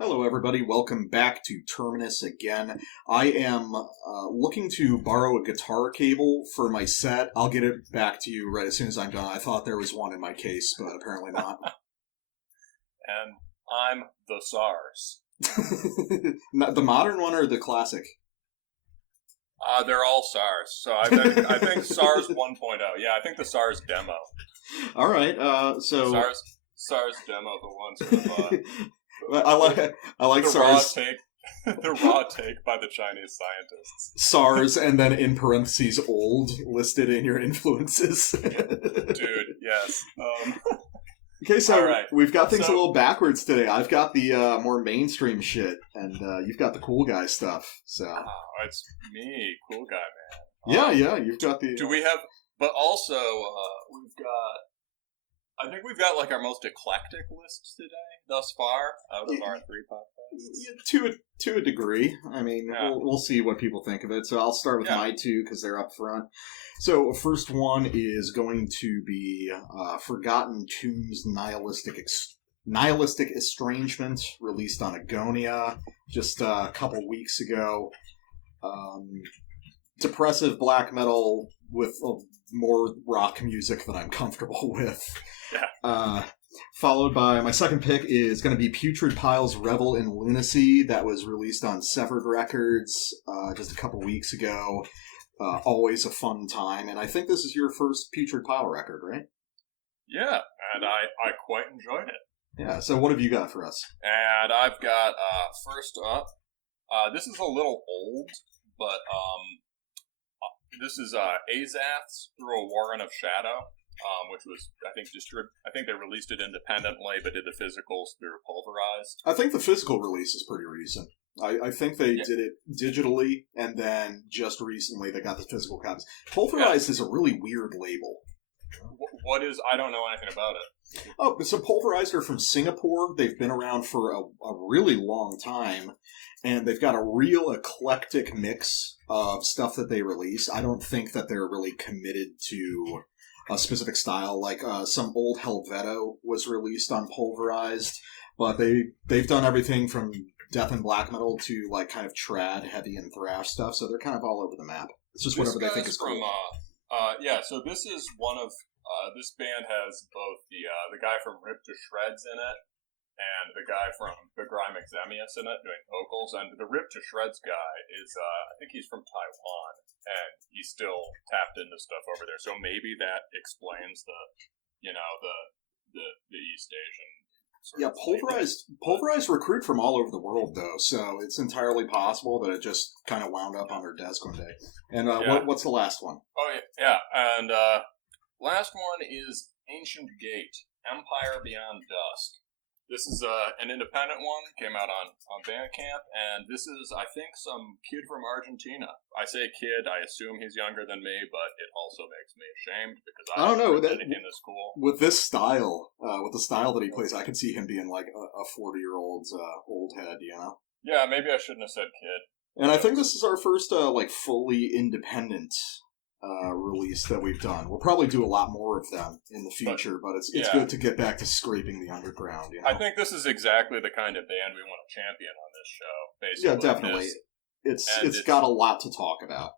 Hello, everybody. Welcome back to Terminus again. I am looking to borrow a guitar cable for my set. I'll get it back to you right as soon as I'm done. I thought there was one in my case, but apparently not. And I'm the SARS. The modern one or the classic? They're all SARS. So I think SARS 1.0. Yeah, I think the SARS demo. All right. SARS demo, the ones with I like the SARS. the raw take by the Chinese scientists. SARS and then in parentheses old listed in your influences. Dude, yes. Okay, so right. We've got things a little backwards today. I've got the more mainstream shit, and you've got the cool guy stuff. So it's me, cool guy, man. Yeah, you've got the. Do we have? But also, we've got. I think we've got like our most eclectic list today thus far out of our three podcasts. To a degree. I mean, we'll see what people think of it. So I'll start with my two because they're up front. So first one is going to be Forgotten Tombs Nihilistic Estrangement, released on Agonia just a couple weeks ago. Depressive black metal with more rock music than I'm comfortable with. Yeah. Followed by my second pick is going to be Putrid Pile's Revel In Lunacy. That was released on Severed Records just a couple weeks ago. Always a fun time. And I think this is your first Putrid Pile record, right? Yeah, and I quite enjoyed it. Yeah, so what have you got for us? And I've got, first up, this is a little old, but this is Azath's Through a Warren of Shadow. Which was, I think they released it independently, but did the physicals through Pulverized. I think the physical release is pretty recent. I think they did it digitally, and then just recently they got the physical copies. Pulverized is a really weird label. What is? I don't know anything about it. Oh, so Pulverized are from Singapore. They've been around for a really long time, and they've got a real eclectic mix of stuff that they release. I don't think that they're really committed to a specific style, like some old Helveto was released on Pulverized, but they've done everything from death and black metal to like kind of trad, heavy, and thrash stuff, so they're kind of all over the map. It's just whatever they think is cool. So this is one of, this band has both the guy from Rip to Shreds in it, and the guy from Begrime Exemius in it doing vocals, and the Rip to Shreds guy is, I think he's from Taiwan, and he's still tapped into stuff over there. So maybe that explains the East Asian sort of Pulverized recruit from all over the world, though, so it's entirely possible that it just kind of wound up on their desk one day. And what's the last one? Oh, yeah. And last one is Ancient Gate, Empire Beyond Dusk. This is an independent one, came out on Bandcamp, and this is, I think, some kid from Argentina. I say kid, I assume he's younger than me, but it also makes me ashamed because I don't know that in this school. With this style, with the style that he plays, I could see him being like a 40-year-old's old head, you know? Yeah, maybe I shouldn't have said kid. And I think this is our first fully independent release that we've done. We'll probably do a lot more of them in the future, but it's good to get back to scraping the underground. You know? I think this is exactly the kind of band we want to champion on this show. Basically, yeah, definitely. It's got a lot to talk about,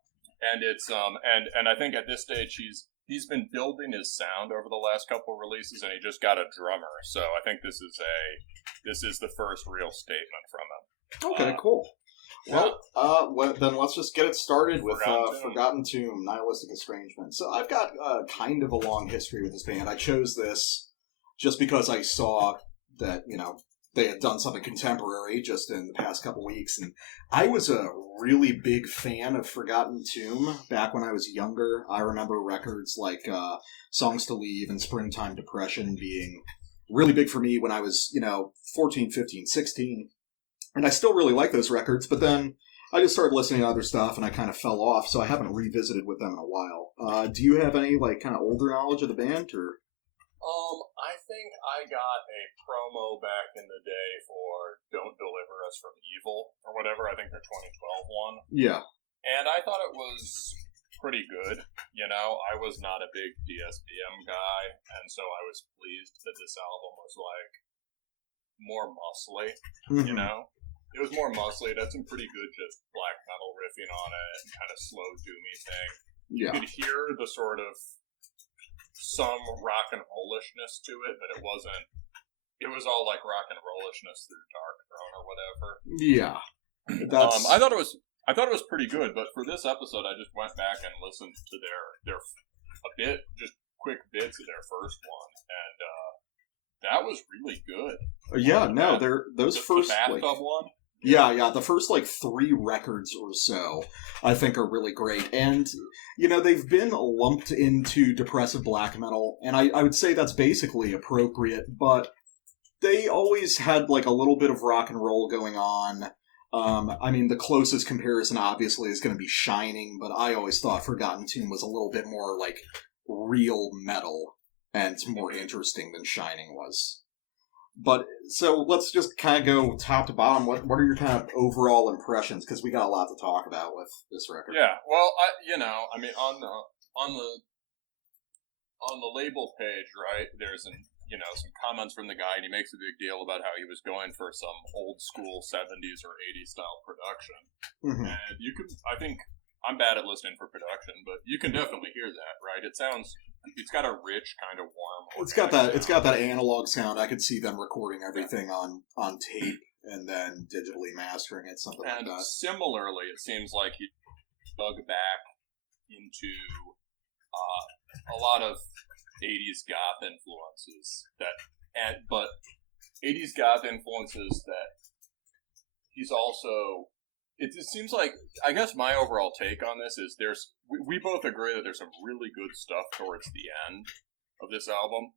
and it's and I think at this stage he's been building his sound over the last couple of releases, and he just got a drummer. So I think this is the first real statement from him. Okay, cool. Well, then let's just get it started with Forgotten Tomb, Nihilistic Estrangement. So I've got kind of a long history with this band. I chose this just because I saw that, they had done something contemporary just in the past couple weeks. And I was a really big fan of Forgotten Tomb back when I was younger. I remember records like Songs to Leave and Springtime Depression being really big for me when I was, 14, 15, 16. And I still really like those records, but then I just started listening to other stuff, and I kind of fell off, so I haven't revisited with them in a while. Do you have any, kind of older knowledge of the band, or? I think I got a promo back in the day for Don't Deliver Us from Evil, or whatever. I think their 2012 one. Yeah. And I thought it was pretty good. I was not a big DSBM guy, and so I was pleased that this album was, more muscly, Mm-hmm. you know? It was more muscly. It had some pretty good just black metal riffing on it and kind of slow, doomy thing. Yeah. You could hear the sort of some rock and rollishness to it, but it wasn't. It was all like rock and rollishness through Dark Throne or whatever. Yeah. That's... I thought it was pretty good, but for this episode, I just went back and listened to their just quick bits of their first one, and that was really good. Yeah, no, those first the bathtub one. Yeah, the first 3 records or so, I think, are really great. And, they've been lumped into depressive black metal, and I would say that's basically appropriate, but they always had, a little bit of rock and roll going on. The closest comparison, obviously, is going to be Shining, but I always thought Forgotten Tomb was a little bit more, real metal, and more interesting than Shining was. But, so, let's just kind of go top to bottom. What are your kind of overall impressions? Because we got a lot to talk about with this record. Yeah, well, on the label page, right, there's some comments from the guy, and he makes a big deal about how he was going for some old school 70s or 80s style production. Mm-hmm. And I think, I'm bad at listening for production, but you can definitely hear that, right? It's got a rich kind of warm. It's got that analog sound. I could see them recording everything on tape and then digitally mastering it, something like that. And similarly, it seems like he dug back into a lot of 80s goth influences but 80s goth influences that he's also. It seems like, I guess my overall take on this is we both agree that there's some really good stuff towards the end of this album.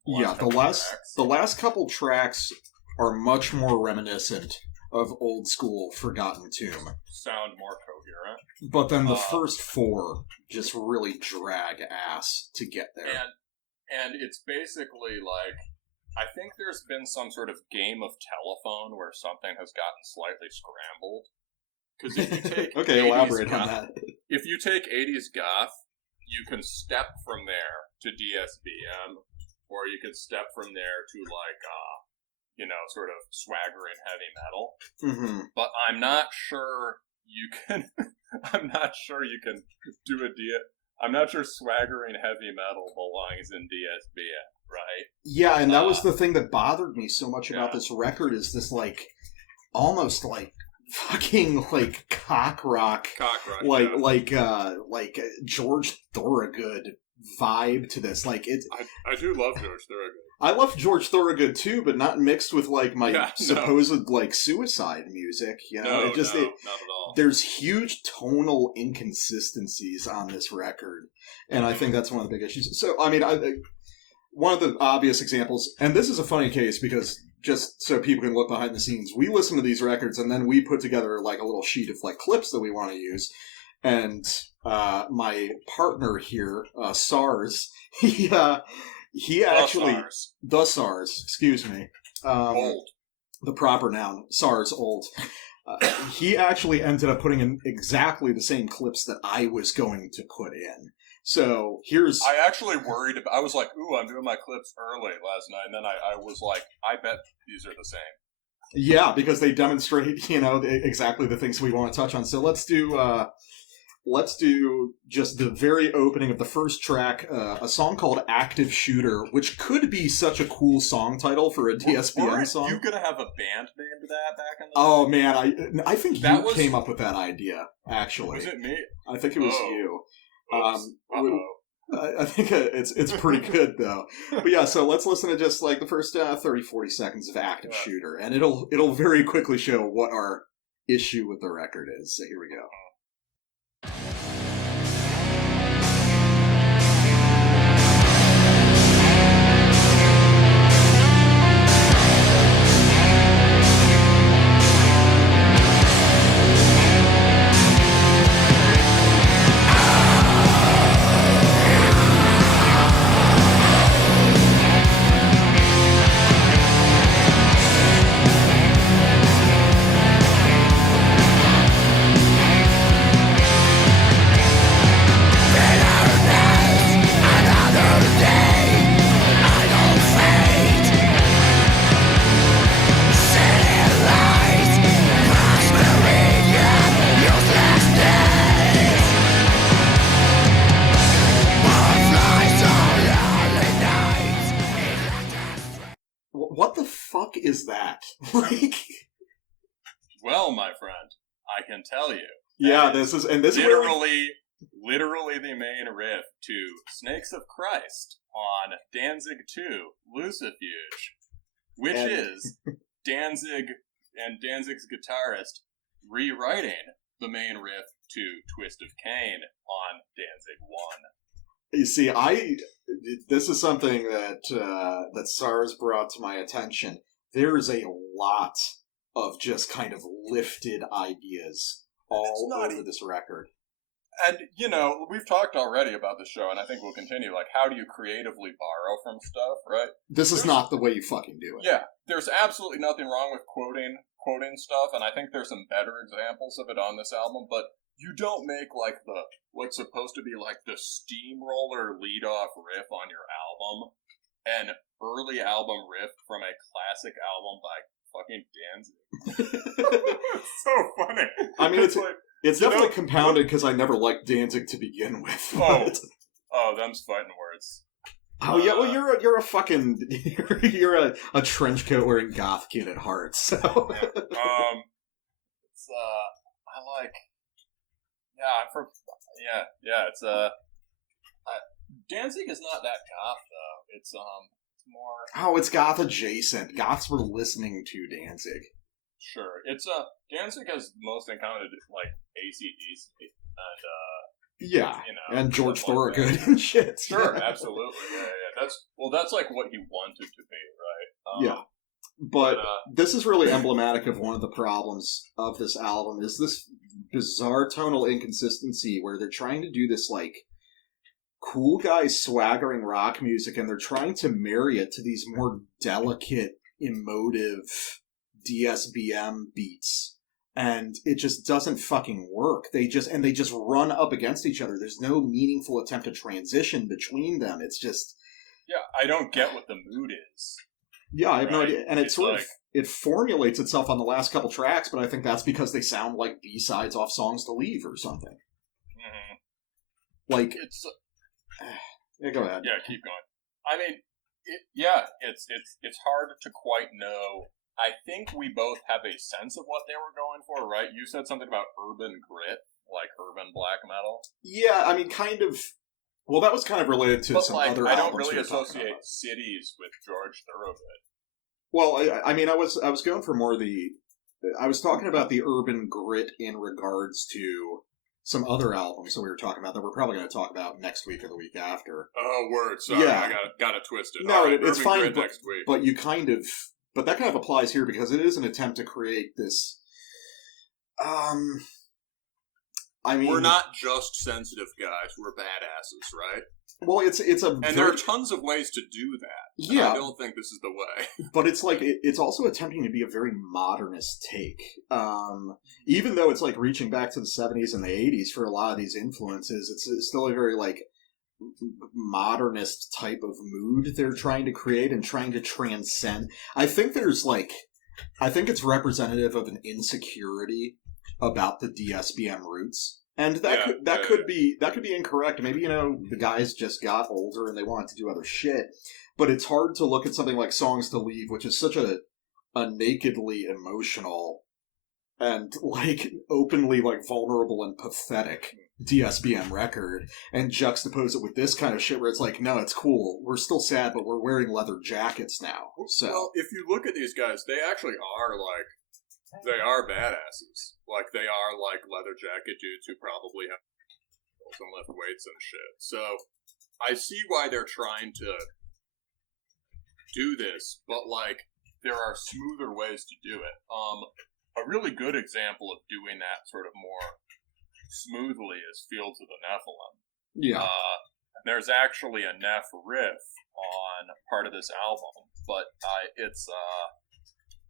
The last couple tracks are much more reminiscent of old school Forgotten Tomb. Sound more coherent. But then the first 4 just really drag ass to get there. And it's basically I think there's been some sort of game of telephone where something has gotten slightly scrambled. Because if you take elaborate on that. If you take 80s goth, you can step from there to DSBM, or you could step from there to sort of swaggering heavy metal. Mm-hmm. But I'm not sure you can. I'm not sure you can do I'm not sure swaggering heavy metal belongs in DSBM, right? Yeah, and that was the thing that bothered me so much about this record is this almost fucking cock rock, like George Thorogood vibe to this. I do love George Thorogood. I love George Thorogood too, but not mixed with supposed suicide music. No, not at all. There's huge tonal inconsistencies on this record, and I think that's one of the big issues. So one of the obvious examples, and this is a funny case because. Just so people can look behind the scenes, we listen to these records and then we put together a little sheet of clips that we want to use. And my partner here, SARS, he actually the SARS, excuse me, old, the proper noun, SARS, old. He actually ended up putting in exactly the same clips that I was going to put in. So here's. I actually worried about. I was like, "Ooh, I'm doing my clips early last night," and then I was like, "I bet these are the same." Yeah, because they demonstrate, exactly the things we want to touch on. So let's do just the very opening of the first track, a song called "Active Shooter," which could be such a cool song title for a DSBM song. You gonna have a band named that back in the? Oh man, I think you came up with that idea. Actually, was it me? I think it was you. I think it's pretty good though. But yeah, so let's listen to just the first 30-40 seconds of Active Shooter, and it'll very quickly show what our issue with the record is. So here we go. like... Well, my friend, I can tell you. Yeah, this is literally the main riff to Snakes of Christ on Danzig 2, Lucifuge, which is Danzig and Danzig's guitarist rewriting the main riff to Twist of Cain on Danzig 1. You see, this is something that SARS brought to my attention. There is a lot of just kind of lifted ideas all over this record. And, you know, we've talked already about the show, and I think we'll continue. Like, how do you creatively borrow from stuff, right? This is not the way you fucking do it. Yeah, there's absolutely nothing wrong with quoting stuff, and I think there's some better examples of it on this album, but you don't make, like, what's supposed to be, like, the steamroller lead-off riff on your album, an early album riff from a classic album by fucking Danzig. It's so funny. I mean, it's definitely compounded because I never liked Danzig to begin with. Them's fighting words. Oh yeah, well you're a fucking you're a trench coat wearing goth kid at heart. So it's it's Danzig is not that goth though. It's more... Oh, it's goth adjacent. Goths were listening to Danzig. Sure. It's, Danzig has most encountered, like, AC/DC, and, yeah, you know... And George Thorogood and shit. Sure, absolutely, yeah. That's, like, what he wanted to be, right? Yeah. But this is really emblematic of one of the problems of this album, is this bizarre tonal inconsistency where they're trying to do this, like, cool guy swaggering rock music, and they're trying to marry it to these more delicate, emotive DSBM beats, and it just doesn't fucking work. They just run up against each other. There's no meaningful attempt to transition between them. It's just... Yeah, I don't get what the mood is. Yeah, I have no idea. And it formulates itself on the last couple tracks, but I think that's because they sound like B-sides off Songs to Leave or something. Mm-hmm. Like... It's... Yeah, go ahead. Yeah, keep going. I mean, it's hard to quite know. I think we both have a sense of what they were going for, right? You said something about urban grit, like urban black metal. Yeah, I mean, kind of. Well, that was kind of related to some other albums. I don't really associate cities with George Thorogood. Well, I mean, I was going for more I was talking about the urban grit in regards to some other albums that we were talking about that we're probably going to talk about next week or the week after. Oh, word. Sorry, yeah. I got it twisted. No, right, it's fine. Next week. But you kind of... But that kind of applies here because it is an attempt to create this... I mean... We're not just sensitive guys. We're badasses, right? Well, and there are tons of ways to do that. Yeah. I don't think this is the way. But it's like, it's also attempting to be a very modernist take. Even though it's like reaching back to the 70s and the 80s for a lot of these influences, it's still a very like modernist type of mood they're trying to create and trying to transcend. I think it's representative of an insecurity about the DSBM roots. And that could be incorrect. Maybe, you know, the guys just got older and they wanted to do other shit. But it's hard to look at something like Songs to Leave, which is such a nakedly emotional and like openly like vulnerable and pathetic DSBM record, and juxtapose it with this kind of shit where it's like, no, it's cool. We're still sad, but we're wearing leather jackets now. So, well, if you look at these guys, they actually are like... They are badasses. Like, they are, like, leather jacket dudes who probably have some lift weights and shit. So, I see why they're trying to do this, but, like, there are smoother ways to do it. A really good example of doing that sort of more smoothly is Fields of the Nephilim. Yeah. There's actually a Neph riff on part of this album, but it's...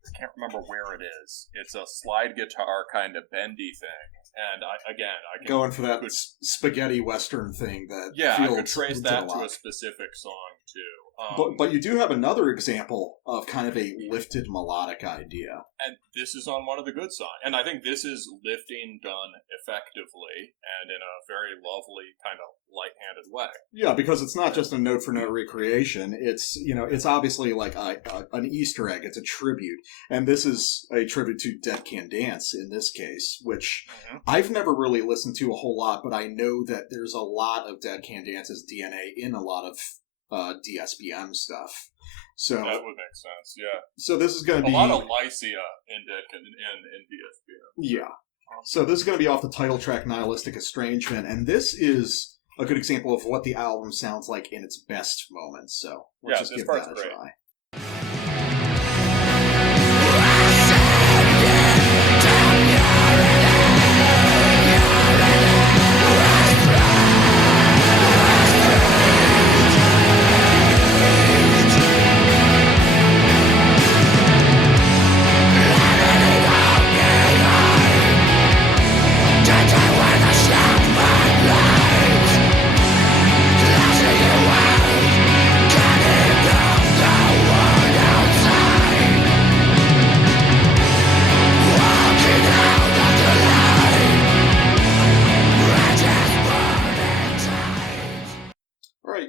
I can't remember where it is. It's a slide guitar kind of bendy thing, And I can going for that spaghetti western thing that I could trace that to a specific song too. But you do have another example of kind of a lifted melodic idea, and this is on one of the good songs. And I think this is lifting done effectively and in a very lovely kind of light-handed way. Yeah, because it's not just a note-for-note recreation. It's it's obviously like an Easter egg. It's a tribute, and this is a tribute to Dead Can Dance in this case, which I've never really listened to a whole lot, but I know that there's a lot of Dead Can Dance's DNA in a lot of DSBM stuff. So that would make sense, yeah. So this is going to be a lot of Lycia in DSBM. Yeah. So this is going to be off the title track Nihilistic Estrangement, and this is a good example of what the album sounds like in its best moments. So let's just give that a try.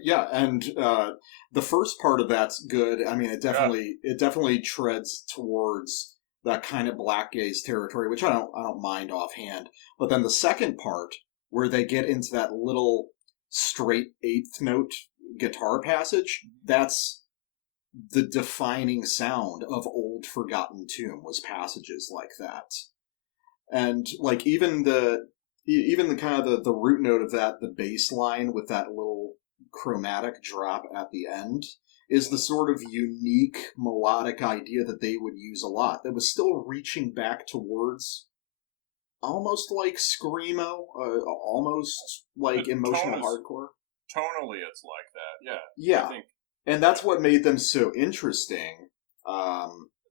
Yeah, and the first part of that's good. I mean, it definitely treads towards that kind of black gaze territory, which I don't mind offhand. But then the second part, where they get into that little straight eighth note guitar passage, that's the defining sound of Old Forgotten Tomb, was passages like that. And like even the kind of the root note of that, the bass line with that little chromatic drop at the end, is the sort of unique melodic idea that they would use a lot, that was still reaching back towards almost like screamo, almost like emotional hardcore. Tonally it's like that, yeah. Yeah, and that's what made them so interesting. I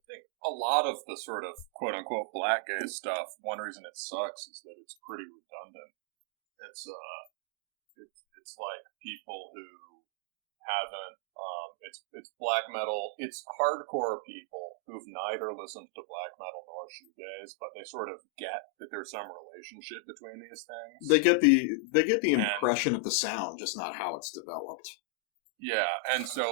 think a lot of the sort of quote-unquote black gaze stuff, one reason it sucks is that it's pretty redundant. It's like people who haven't, it's black metal, it's hardcore people who've neither listened to black metal nor shoegaze, but they sort of get that there's some relationship between these things. They get the impression of the sound, just not how it's developed. Yeah, and so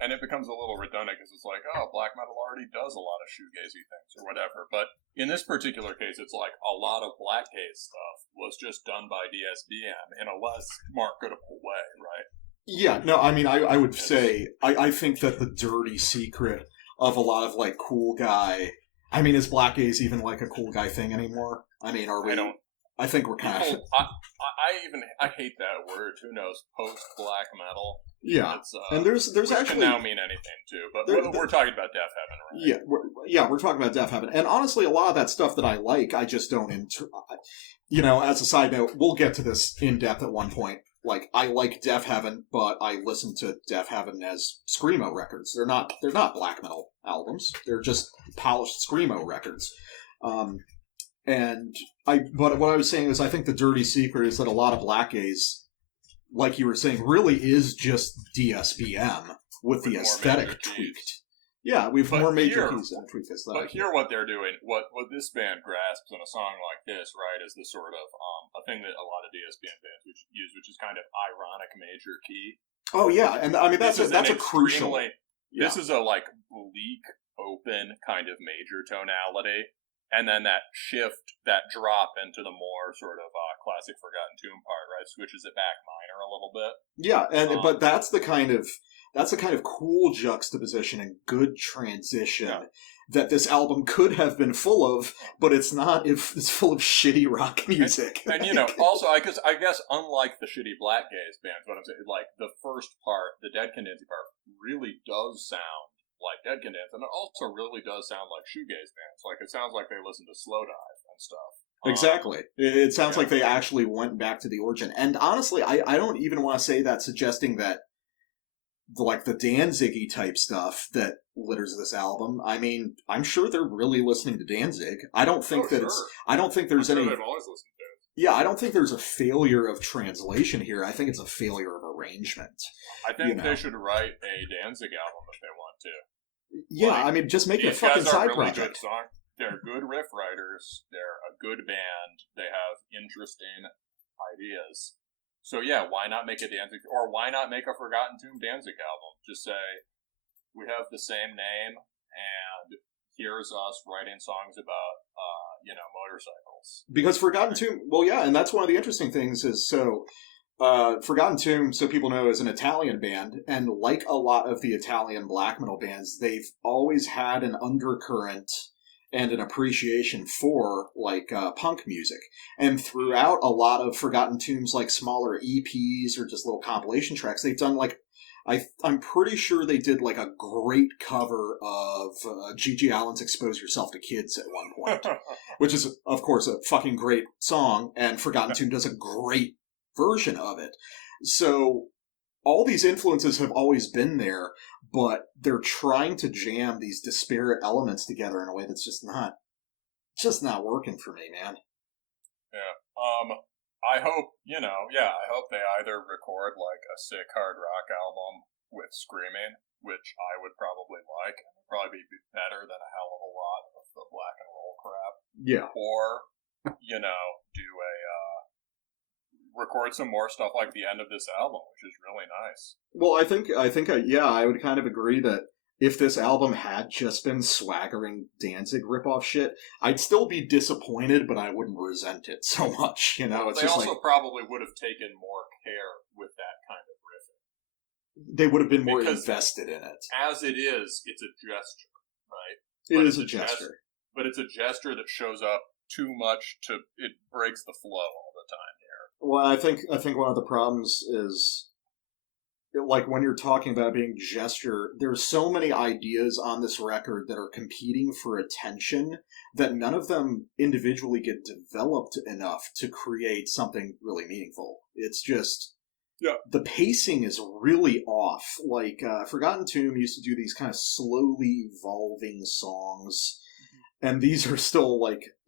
and it becomes a little redundant because it's like, oh, black metal already does a lot of shoegazy things or whatever. But in this particular case, it's like a lot of black gaze stuff was just done by DSBM in a less marketable way, right? Yeah, no, I mean, I would say, I think that the dirty secret of a lot of, like, cool guy... I mean, is black gaze even, like, a cool guy thing anymore? I mean, are we... I think we're kind of... I hate that word. Who knows? Post-black metal. Yeah, and there's actually... can now mean anything, too. But we're talking about Death Heaven, right? We're talking about Death Heaven. And honestly, a lot of that stuff that I like, I just don't... as a side note, we'll get to this in depth at one point. Like, I like Death Heaven, but I listen to Death Heaven as screamo records. They're not black metal albums. They're just polished screamo records. But what I was saying is, I think the dirty secret is that a lot of black gaze, like you were saying, really is just DSBM with the aesthetic tweaked. Yeah, we've more major keys and tweaked aesthetic. But here, what they're doing, what this band grasps in a song like this, right, is the sort of a thing that a lot of DSBM bands use, which is kind of ironic major key. Oh yeah, and I mean that's a crucial. This is a like bleak, open kind of major tonality. And then that shift, that drop into the more sort of classic Forgotten Tomb part, right, switches it back minor a little bit. Yeah, but that's the kind of cool juxtaposition and good transition that this album could have been full of, but it's not. It's full of shitty rock music. And also, I guess unlike the shitty black gaze bands, what I'm saying, like the first part, the Dead Can Dance part, really does sound like Dead Can Dance, and it also really does sound like shoegaze bands. Like, it sounds like they listen to Slowdive and stuff. Exactly. It sounds like they actually went back to the origin. And honestly, I don't even want to say that suggesting that the Danzig-y type stuff that litters this album. I mean, I'm sure they're really listening to Danzig. I don't think I don't think there's any... They've always listened Yeah, I don't think there's a failure of translation here. I think it's a failure of arrangement. I think they should write a Danzig album if they want to. Yeah, I mean, just make it a fucking side really project. Good song. They're good riff writers. They're a good band. They have interesting ideas. So yeah, why not make a Danzig, or why not make a Forgotten Tomb Danzig album? Just say, we have the same name, and here's us writing songs about, motorcycles. Because Forgotten Tomb, well, yeah, and that's one of the interesting things is, so, Forgotten Tomb, so people know, is an Italian band, and like a lot of the Italian black metal bands, they've always had an undercurrent and an appreciation for, punk music. And throughout a lot of Forgotten Tomb's, smaller EPs or just little compilation tracks, they've done, I'm pretty sure they did, a great cover of G.G. Allen's Expose Yourself to Kids at one point, which is, of course, a fucking great song, and Forgotten Tomb does a great version of it. So all these influences have always been there, but they're trying to jam these disparate elements together in a way that's just not working for me, man. Yeah. I hope, I hope they either record a sick hard rock album with screaming, which I would probably like, and would probably be better than a hell of a lot of the black and roll crap. Yeah. Or, do record some more stuff like the end of this album, which is really nice. Well, I would kind of agree that if this album had just been swaggering Danzig ripoff shit, I'd still be disappointed, but I wouldn't resent it so much, It's they also probably would have taken more care with that kind of riffing. They would have been more invested in it. As it is, it's a gesture, right? It is a gesture. But it's a gesture that shows up too much it breaks the flow all the time here. Well, I think one of the problems is, when you're talking about being gesture, there's so many ideas on this record that are competing for attention that none of them individually get developed enough to create something really meaningful. It's just, the pacing is really off. Forgotten Tomb used to do these kind of slowly evolving songs, and these are still,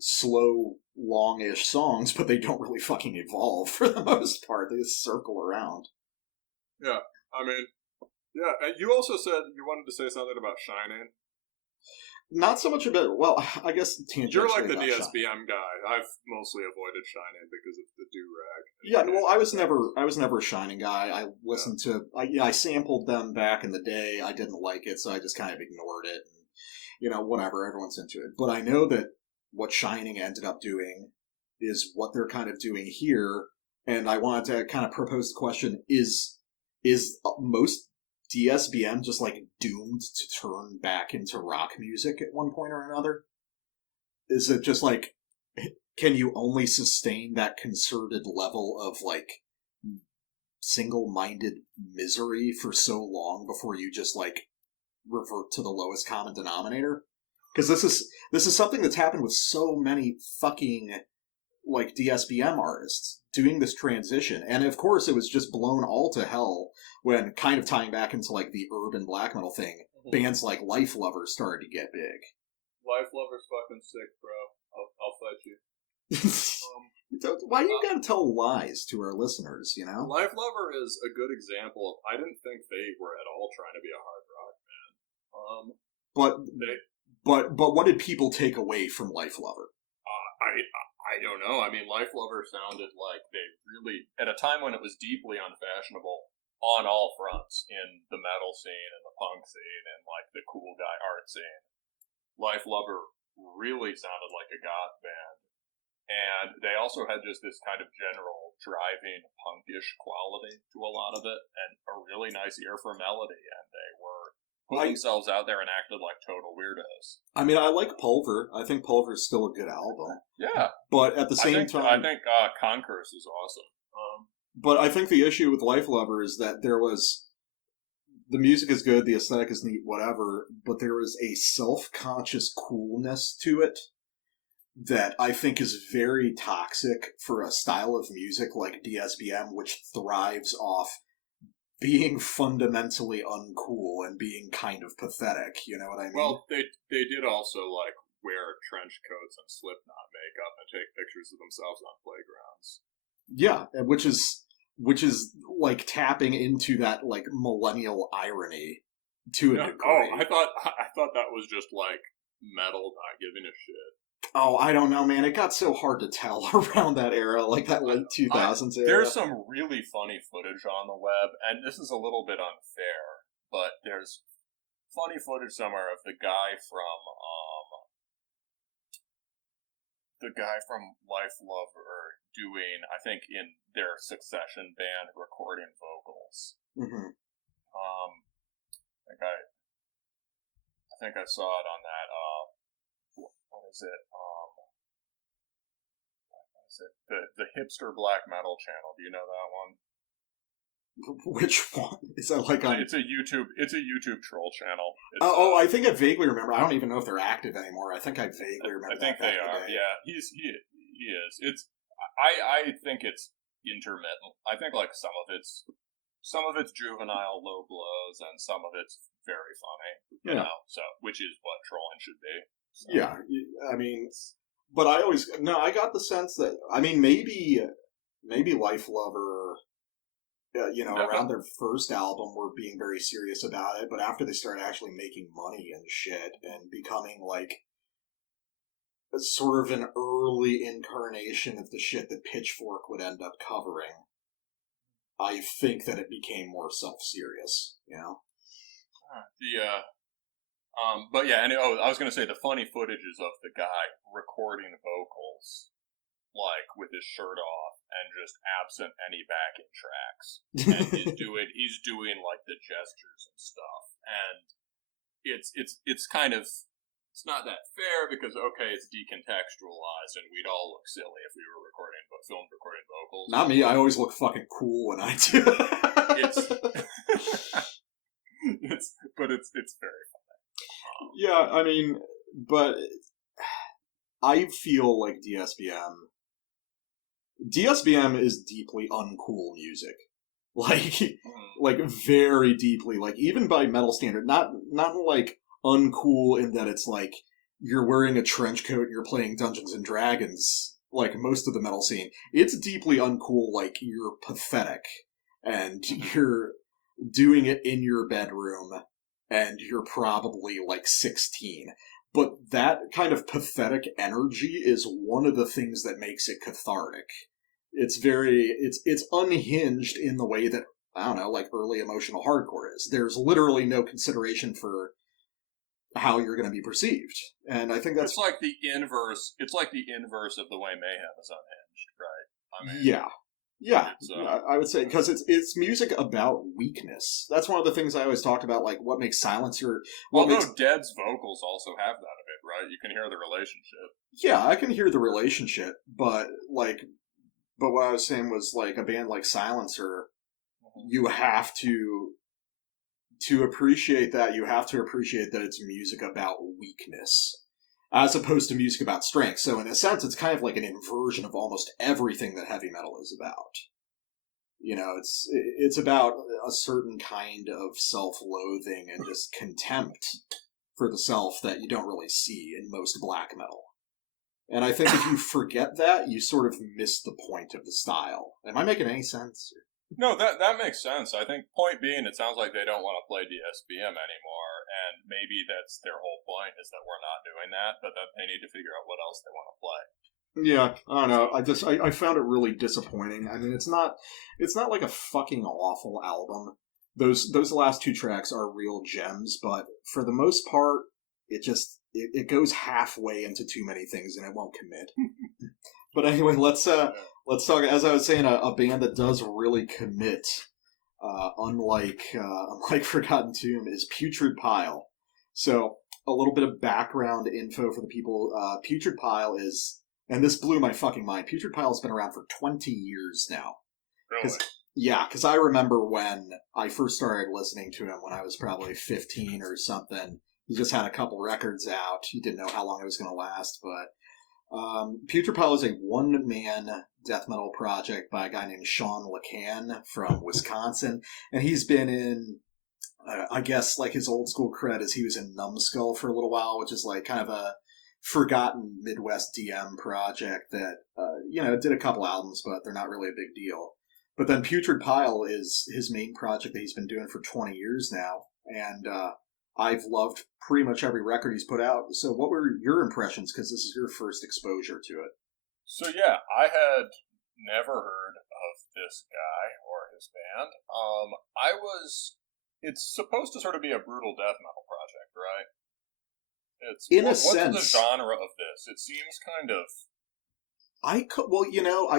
slow, long-ish songs, but they don't really fucking evolve for the most part. They just circle around. Yeah. I mean, yeah, and you also said you wanted to say something about Shining. Not so much about, well, I guess tangentially. You're like the DSBM guy. I've mostly avoided Shining because of the do-rag. Yeah, well, I was never a Shining guy. I listened to, I sampled them back in the day. I didn't like it, so I just kind of ignored it. And, whatever, everyone's into it. But I know that what Shining ended up doing is what they're kind of doing here, and I wanted to kind of propose the question, is most DSBM just doomed to turn back into rock music at one point or another? Is it just can you only sustain that concerted level of single-minded misery for so long before you just revert to the lowest common denominator? Because this is something that's happened with so many fucking DSBM artists doing this transition, and of course it was just blown all to hell when, kind of tying back into the urban black metal thing, bands like Life Lover started to get big. Life Lover's fucking sick, bro. I'll fight you. Why you gotta tell lies to our listeners, Life Lover is a good example of, I didn't think they were at all trying to be a hard rock band. But what did people take away from Life Lover? I don't know. I mean, Life Lover sounded like they really, at a time when it was deeply unfashionable on all fronts, in the metal scene and the punk scene and the cool guy art scene, Life Lover really sounded like a goth band. And they also had just this kind of general driving punkish quality to a lot of it, and a really nice ear for melody, and they were put themselves out there and acted like total weirdos. I mean, I like Pulver. I think Pulver's still a good album. Yeah. But at the same time... I think Concourse is awesome. But I think the issue with Life Lover is that there was... The music is good, the aesthetic is neat, whatever, but there was a self-conscious coolness to it that I think is very toxic for a style of music like DSBM, which thrives off being fundamentally uncool and being kind of pathetic, you know what I mean? Well, they did also, wear trench coats and Slipknot makeup and take pictures of themselves on playgrounds. Yeah, which is like tapping into that like millennial irony to a degree. Oh, I thought that was just like metal not giving a shit. Oh, I don't know, man. It got so hard to tell around that era, like that late 2000s era. There's some really funny footage on the web, and this is a little bit unfair, but there's funny footage somewhere of the guy from Life Lover doing, I think, in their Succession band, recording vocals. Mm-hmm. I think I saw it on that. What is it? The hipster black metal channel. Do you know that one? Which one? Is that like on... It's a YouTube troll channel. I think I vaguely remember. I don't even know if they're active anymore. I think I vaguely remember. I think they are. Yeah, he is. I think it's intermittent. I think like some of it's juvenile low blows and some of it's very funny. You know, so which is what trolling should be. So. Yeah, I mean, but I got the sense that, I mean, maybe Life Lover, around their first album were being very serious about it, but after they started actually making money and shit and becoming like a sort of an early incarnation of the shit that Pitchfork would end up covering, I think that it became more self-serious, you know? But yeah, and I was going to say the funny footage is of the guy recording vocals, like with his shirt off and just absent any backing tracks, and he's doing like the gestures and stuff, and it's kind of, it's not that fair because okay, it's decontextualized and we'd all look silly if we were filmed recording vocals. Not me. I always look fucking cool when I do. It's very funny. Yeah, I mean, but I feel like DSBM is deeply uncool music. Like very deeply, like even by metal standard, not like uncool in that it's like you're wearing a trench coat and you're playing Dungeons and Dragons like most of the metal scene. It's deeply uncool, like you're pathetic and you're doing it in your bedroom and you're probably like 16. But that kind of pathetic energy is one of the things that makes it cathartic. It's unhinged in the way that, I don't know, like early emotional hardcore is. There's literally no consideration for how you're going to be perceived. And I think that's... It's like the inverse of the way Mayhem is unhinged, right? I mean, yeah, I would say, because it's music about weakness. That's one of the things I always talk about, like what makes Silencer... Dead's vocals also have that a bit, right? You can hear the relationship. Yeah, I can hear the relationship, but what I was saying was, like, a band like Silencer, you have to appreciate that, you have to appreciate that it's music about weakness, as opposed to music about strength. So in a sense, it's kind of like an inversion of almost everything that heavy metal is about. You know, it's about a certain kind of self-loathing and just contempt for the self that you don't really see in most black metal. And I think if you forget that, you sort of miss the point of the style. Am I making any sense? No, that makes sense. I think point being, it sounds like they don't want to play DSBM anymore, and maybe that's their whole point, is that we're not doing that, but that they need to figure out what else they want to play. Yeah, I don't know. I found it really disappointing. I mean, it's not like a fucking awful album. Those last two tracks are real gems, but for the most part, it goes halfway into too many things and it won't commit. But anyway, let's talk. As I was saying, a band that does really commit, unlike Forgotten Tomb, is Putrid Pile. So a little bit of background info for the people. Putrid Pile is, and this blew my fucking mind, Putrid Pile has been around for 20 years now. Really? Yeah, because I remember when I first started listening to him when I was probably 15 or something. He just had a couple records out. He didn't know how long it was going to last, but Putrid Pile is a one-man death metal project by a guy named Sean LeCan from Wisconsin, and he's been in, I guess, like his old school cred is he was in Numbskull for a little while, which is like kind of a forgotten Midwest DM project that, did a couple albums, but they're not really a big deal. But then Putrid Pile is his main project that he's been doing for 20 years now, and I've loved pretty much every record he's put out. So what were your impressions, because this is your first exposure to it? So yeah, I had never heard of this guy or his band. It's supposed to sort of be a brutal death metal project, right? What's the genre of this? It seems kind of... I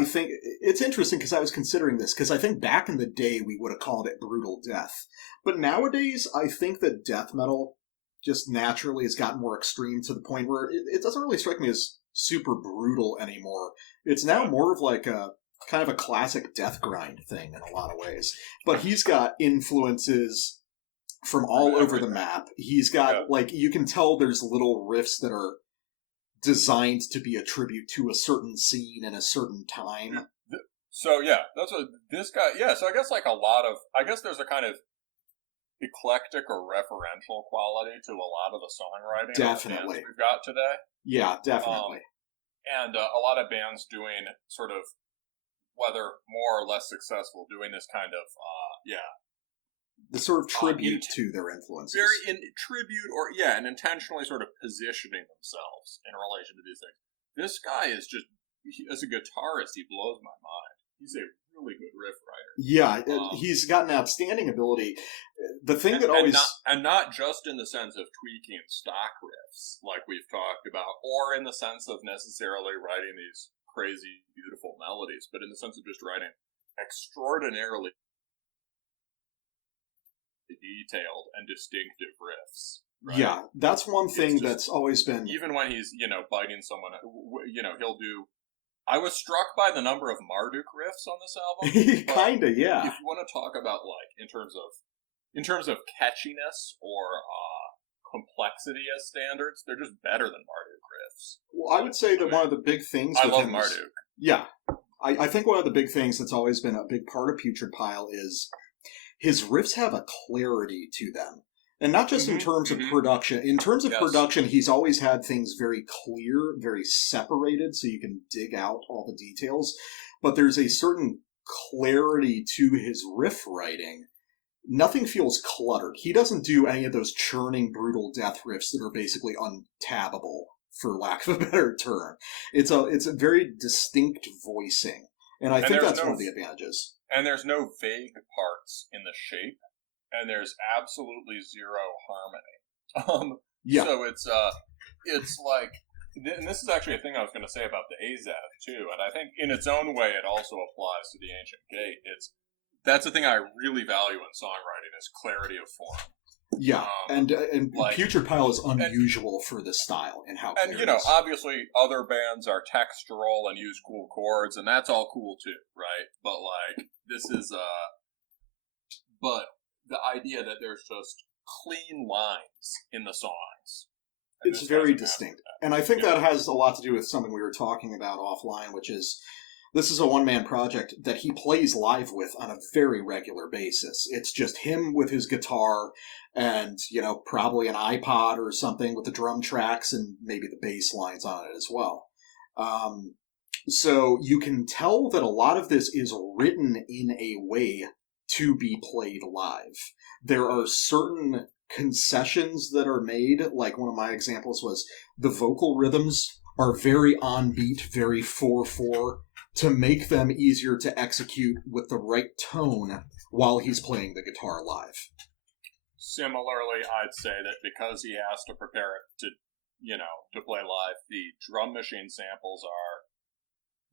think it's interesting because I was considering this, because I think back in the day we would have called it brutal death. But nowadays, I think that death metal just naturally has gotten more extreme to the point where it doesn't really strike me as super brutal anymore. It's now more of like a kind of a classic death grind thing in a lot of ways. But he's got influences from all over the map. He's got, you can tell there's little riffs that are designed to be a tribute to a certain scene in a certain time. So, yeah, that's what this guy... Yeah, so I guess I guess there's a kind of eclectic or referential quality to a lot of the songwriting definitely we've got today. Yeah, definitely. And a lot of bands doing sort of, whether more or less successful, doing this kind of, the sort of tribute to their influences. Very in tribute, and intentionally sort of positioning themselves in relation to these things. This guy is just, as a guitarist, he blows my mind. He's a really good riff writer. Yeah, he's got an outstanding ability. The thing not just in the sense of tweaking stock riffs, like we've talked about, or in the sense of necessarily writing these crazy, beautiful melodies, but in the sense of just writing extraordinarily detailed and distinctive riffs. Right? Yeah, that's one thing that's always been... Even when he's, biting someone, he'll do... I was struck by the number of Marduk riffs on this album. Kinda, yeah. If you want to talk about, in terms of catchiness or complexity as standards, they're just better than Marduk riffs. Well, I would say that one of the big things... I love Marduk. Yeah. I think one of the big things that's always been a big part of Putrid Pile is his riffs have a clarity to them. And not just in terms of production. In terms of production, he's always had things very clear, very separated, so you can dig out all the details. But there's a certain clarity to his riff writing. Nothing feels cluttered. He doesn't do any of those churning, brutal death riffs that are basically untabbable, for lack of a better term. It's a very distinct voicing. And I think that's one of the advantages. And there's no vague parts in the shape. And there's absolutely zero harmony. So it's like, and this is actually a thing I was going to say about the Azath too, and I think in its own way it also applies to the Ancient Gate. That's the thing I really value in songwriting is clarity of form. Yeah, and Putrid Pile is unusual for this style and how. And obviously other bands are textural and use cool chords, and that's all cool too, right? But this is but the idea that there's just clean lines in the songs. It's very distinct. And I think that has a lot to do with something we were talking about offline, which is this is a one-man project that he plays live with on a very regular basis. It's just him with his guitar and, probably an iPod or something with the drum tracks and maybe the bass lines on it as well. So you can tell that a lot of this is written in a way to be played live. There are certain concessions that are made, like one of my examples was the vocal rhythms are very on beat, very 4/4, to make them easier to execute with the right tone while he's playing the guitar live. Similarly, I'd say that because he has to prepare it to play live, the drum machine samples are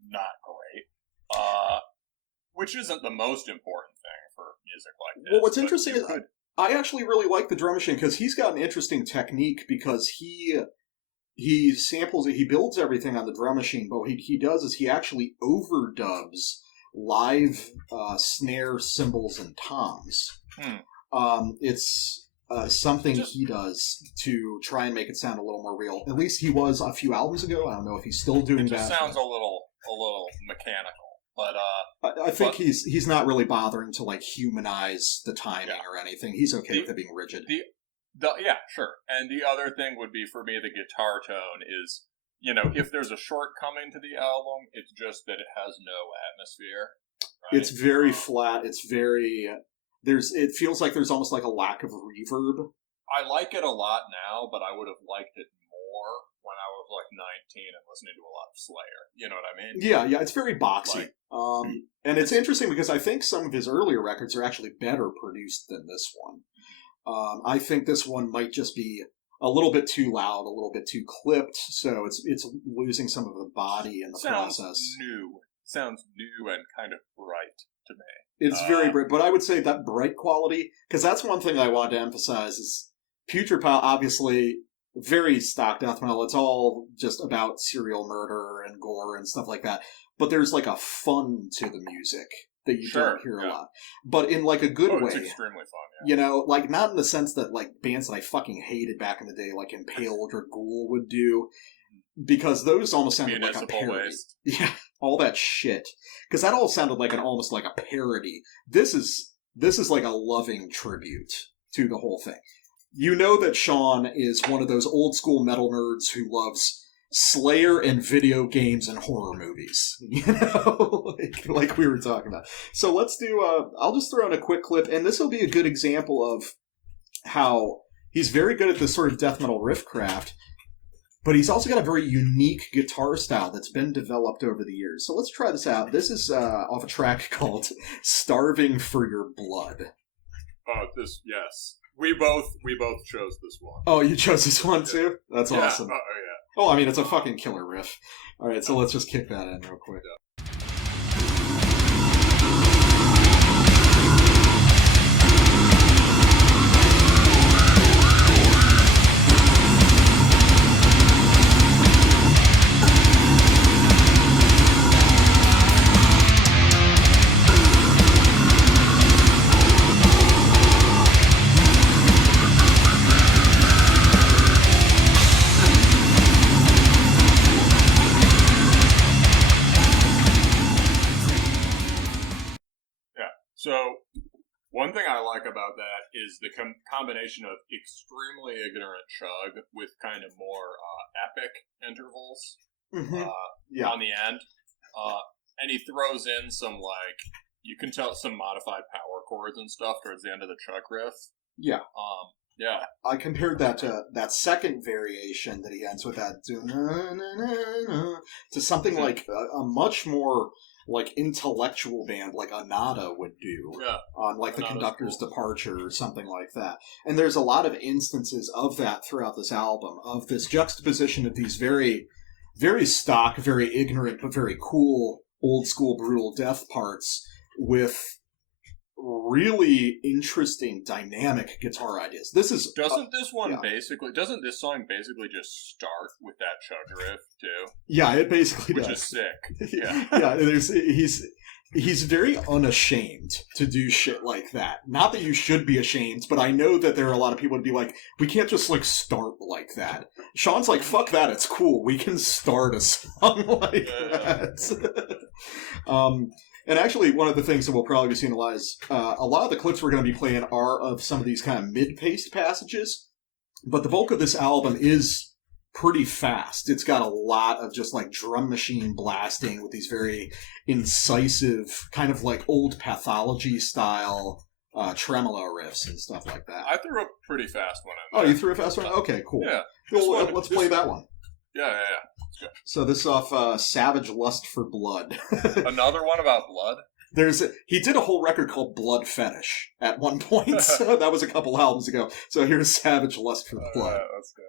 not great. Which isn't the most important thing for music like this. Well, what's interesting is I actually really like the drum machine because he's got an interesting technique because he samples it, he builds everything on the drum machine, but what he does is he actually overdubs live snare, cymbals, and toms. It's something he does to try and make it sound a little more real. At least he was a few albums ago. I don't know if he's still doing that. It just sounds a little mechanical. But I think he's not really bothering to humanize the timing or anything. He's okay with it being rigid. Yeah, sure. And the other thing would be, for me, the guitar tone is, if there's a shortcoming to the album, it's just that it has no atmosphere. Right? It's very flat. It's very... It feels like there's almost like a lack of reverb. I like it a lot now, but I would have liked it more when I was like 19 and listening to a lot of Slayer. You know what I mean? Yeah, it's very boxy. And it's interesting because I think some of his earlier records are actually better produced than this one. I think this one might just be a little bit too loud, a little bit too clipped, so it's losing some of the body in the process. Sounds new and kind of bright to me. It's very bright, but I would say that bright quality, because that's one thing I want to emphasize, is Putrid Pile, obviously, very stock death metal. It's all just about serial murder and gore and stuff like that. But there's like a fun to the music that you don't hear a lot. But in like a good way. It's extremely fun, yeah. Like not in the sense that like bands that I fucking hated back in the day, like Impaled or Ghoul would do, because those almost sounded like a parody. Waste. Yeah, all that shit. Because that all sounded like almost like a parody. This is like a loving tribute to the whole thing. You know that Sean is one of those old school metal nerds who loves Slayer and video games and horror movies, like we were talking about. So let's do, I'll just throw in a quick clip, and this will be a good example of how he's very good at this sort of death metal riff craft, but he's also got a very unique guitar style that's been developed over the years. So let's try this out. This is off a track called Starving for Your Blood. Oh, yes. We both chose this one. Oh, you chose this one too? That's awesome. Oh, yeah. Oh, I mean, it's a fucking killer riff. Alright, so let's just kick that in real quick. So, one thing I like about that is the combination of extremely ignorant chug with kind of more epic intervals on the end. And he throws in some, you can tell some modified power chords and stuff towards the end of the chug riff. Yeah. Yeah. I compared that to that second variation that he ends with that to something like a much more intellectual band like Anada would do on the Anada's Conductor's Departure or something like that. And there's a lot of instances of that throughout this album, of this juxtaposition of these very, very stock, very ignorant, but very cool, old school brutal death parts with really interesting dynamic guitar ideas. This is doesn't this song basically just start with that chug riff too? Yeah, it basically does. Which is sick. Yeah. He's very unashamed to do shit like that. Not that you should be ashamed, but I know that there are a lot of people who'd be like, we can't just start like that. Sean's like, fuck that, it's cool. We can start a song like that. And actually, one of the things that we'll probably be seeing a lot is a lot of the clips we're going to be playing are of some of these kind of mid-paced passages, but the bulk of this album is pretty fast. It's got a lot of just drum machine blasting with these very incisive, kind of old Pathology style tremolo riffs and stuff like that. I threw a pretty fast one in there. Oh, you threw a fast one? Okay, cool. Yeah. Well, let's play that one. Yeah. So this is off Savage Lust for Blood. Another one about blood? He did a whole record called Blood Fetish at one point. So that was a couple albums ago. So here's Savage Lust for Blood. That's good.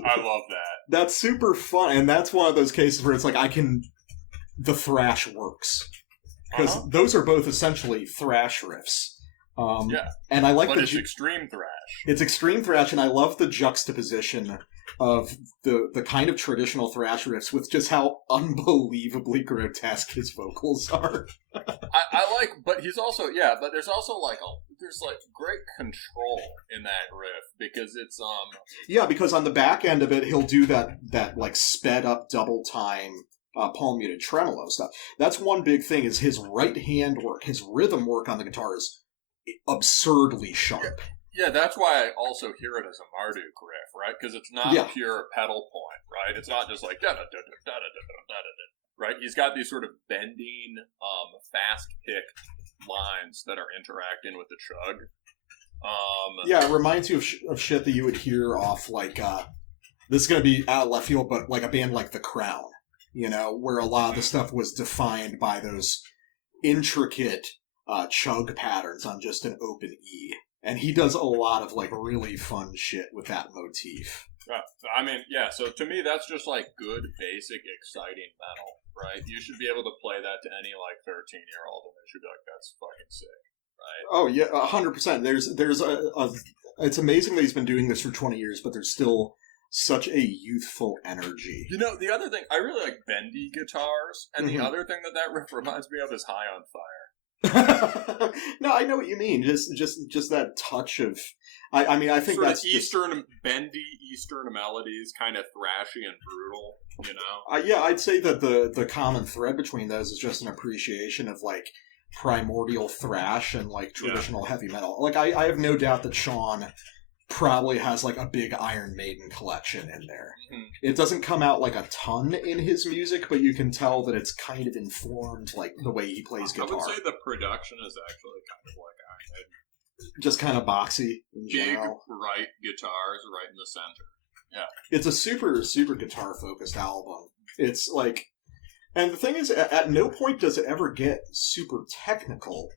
I love that. That's super fun, and that's one of those cases where it's the thrash works. Because those are both essentially thrash riffs. And I like it's extreme thrash. It's extreme thrash, and I love the juxtaposition of the kind of traditional thrash riffs with just how unbelievably grotesque his vocals are. I like, but he's also, but there's also there's great control in that riff, because it's, because on the back end of it, he'll do that like sped up double time, palm muted tremolo stuff. That's one big thing, is his right hand work, his rhythm work on the guitar is absurdly sharp. Yeah, that's why I also hear it as a Marduk riff, right? Because it's not pure pedal point, right? It's not just like da-da-da-da-da-da-da-da-da, right? He's got these sort of bending, fast-picked lines that are interacting with the chug. It reminds you of shit that you would hear off, this is going to be out of left field, but like a band like The Crown, where a lot of the stuff was defined by those intricate chug patterns on just an open E. And he does a lot of really fun shit with that motif. So to me that's just good, basic, exciting metal, right? You should be able to play that to any 13-year-old and they should be like, that's fucking sick, right? Oh yeah, 100%. There's it's amazing that he's been doing this for 20 years, but there's still such a youthful energy. The other thing, I really like bendy guitars, and the other thing that riff reminds me of is High on Fire. No, I know what you mean. Just that touch of, I think sort that's of bendy Eastern melodies, kind of thrashy and brutal. I'd say that the common thread between those is just an appreciation of primordial thrash and traditional heavy metal. I have no doubt that Sean probably has a big Iron Maiden collection in there. Mm-hmm. It doesn't come out a ton in his music, but you can tell that it's kind of informed the way he plays guitar. I would say the production is actually kind of like Iron Maiden. Just kind of boxy in big general. Right guitars right in the center. Yeah. It's a super, super guitar focused album. It's and the thing is, at no point does it ever get super technical.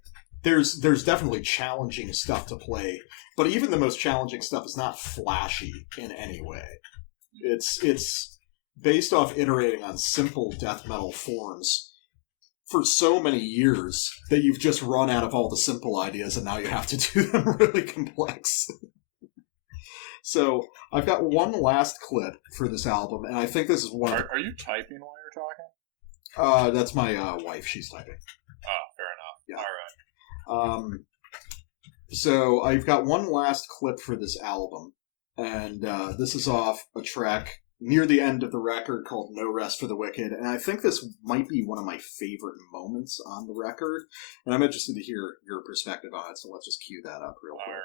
There's definitely challenging stuff to play, but even the most challenging stuff is not flashy in any way. It's based off iterating on simple death metal forms for so many years that you've just run out of all the simple ideas and now you have to do them really complex. So I've got one last clip for this album, and I think this is one. Are you typing while you're talking? That's my wife. She's typing. Oh, fair enough. Yeah. All right. So I've got one last clip for this album, and this is off a track near the end of the record called No Rest for the Wicked, and I think this might be one of my favorite moments on the record, and I'm interested to hear your perspective on it, so let's just cue that up real quick. All right.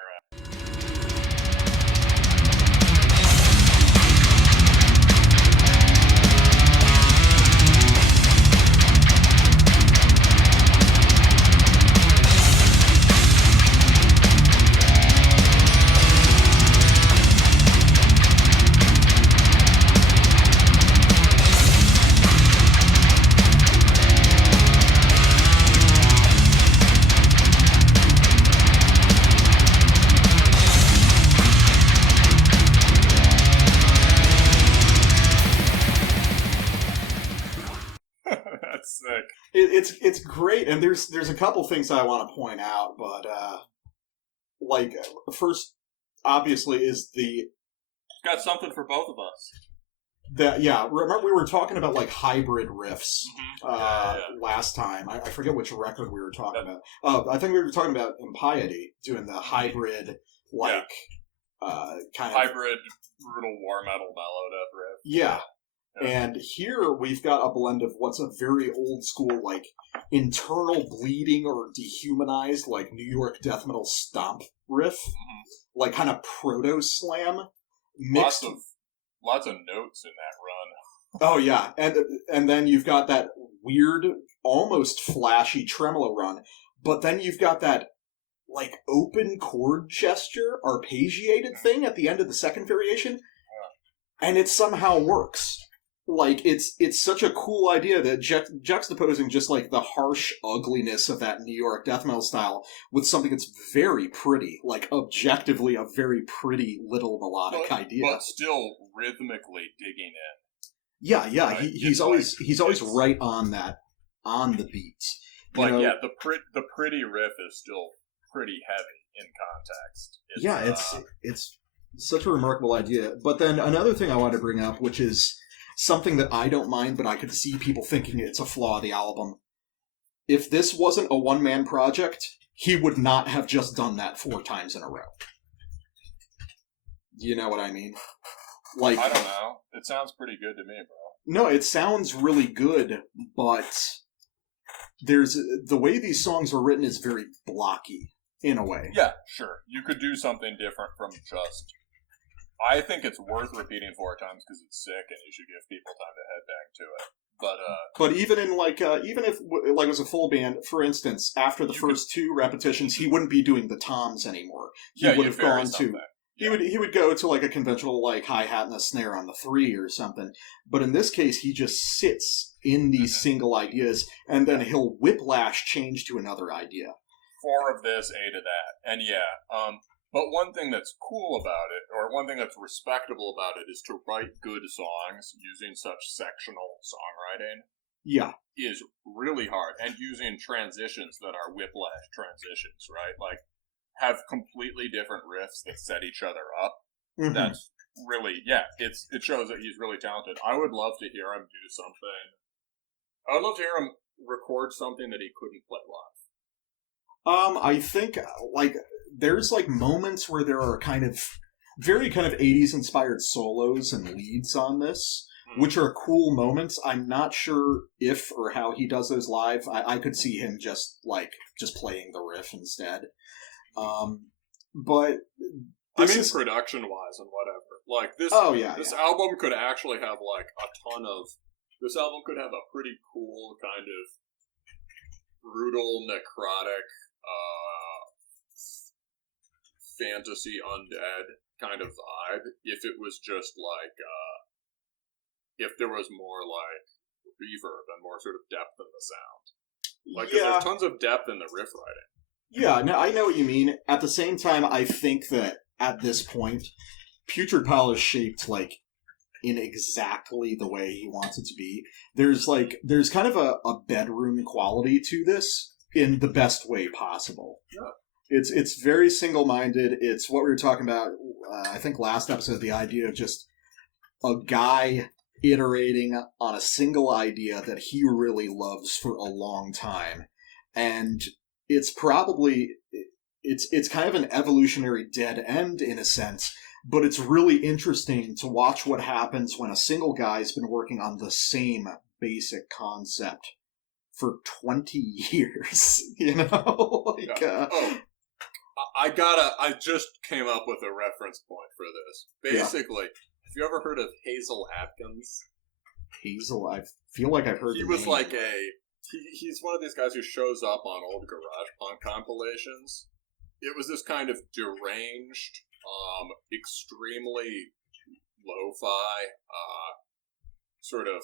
It's great, and there's a couple things I want to point out, but first, obviously, is got something for both of us. Remember we were talking about hybrid riffs last time. I forget which record we were talking about. I think we were talking about Impiety doing the hybrid kind of hybrid brutal war metal mellow death riff. Yeah. And here we've got a blend of what's a very old school, internal bleeding or dehumanized, New York death metal stomp riff, kind of proto slam mixed. Lots of notes in that run. Oh yeah, and then you've got that weird, almost flashy tremolo run, but then you've got that open chord gesture, arpeggiated thing at the end of the second variation, and it somehow works. It's such a cool idea that juxtaposing just the harsh ugliness of that New York death metal style with something that's very pretty, objectively a very pretty little melodic idea, but still rhythmically digging in. Yeah, right? He's always right on the beat. The pretty riff is still pretty heavy in context. It's such a remarkable idea. But then another thing I wanted to bring up, which is something that I don't mind, but I could see people thinking it's a flaw of the album. If this wasn't a one-man project, he would not have just done that 4 times in a row. You know what I mean? Like, I don't know. It sounds pretty good to me, bro. No, it sounds really good, but the way these songs are written is very blocky, in a way. Yeah, sure. You could do something different from just... I think it's worth repeating 4 times because it's sick and you should give people time to headbang to it. But even in even if it was a full band, for instance, after the first 2 repetitions, he wouldn't be doing the toms anymore. He would have gone to... He would go to like a conventional like hi-hat and a snare on the 3 or something. But in this case, he just sits in these single ideas, and then he'll whiplash change to another idea. 4 of this, 8 of that, and but one thing that's cool about it, or one thing that's respectable about it, is to write good songs using such sectional songwriting. Yeah. Is really hard. And using transitions that are whiplash transitions, right? Like, have completely different riffs that set each other up. Mm-hmm. That's really, it shows that he's really talented. I would love to hear him do something. I would love to hear him record something that he couldn't play live. I think, like, there's, like, moments where there are very 80s inspired solos and leads on this, which are cool moments. I'm not sure if or how he does those live. I could see him just playing the riff instead. But production-wise and whatever. Like, this album could actually have, like, this album could have a pretty cool kind of brutal, necrotic, fantasy undead kind of vibe if it was just like if there was more like reverb and more sort of depth in the sound. Like, there's tons of depth in the riff writing. Yeah, no, I know what you mean. At the same time, I think that at this point, Putrid Pile is shaped like in exactly the way he wants it to be. There's kind of a bedroom quality to this in the best way possible. Yeah. It's very single-minded. It's what we were talking about, I think last episode, the idea of just a guy iterating on a single idea that he really loves for a long time. And it's probably, it's kind of an evolutionary dead end in a sense, but it's really interesting to watch what happens when a single guy's been working on the same basic concept for 20 years, you know? I just came up with a reference point for this. Basically, have you ever heard of Hasil Adkins? Hasil? I feel like I've heard He was name. Like he's one of these guys who shows up on old garage punk compilations. It was this kind of deranged, extremely lo-fi, sort of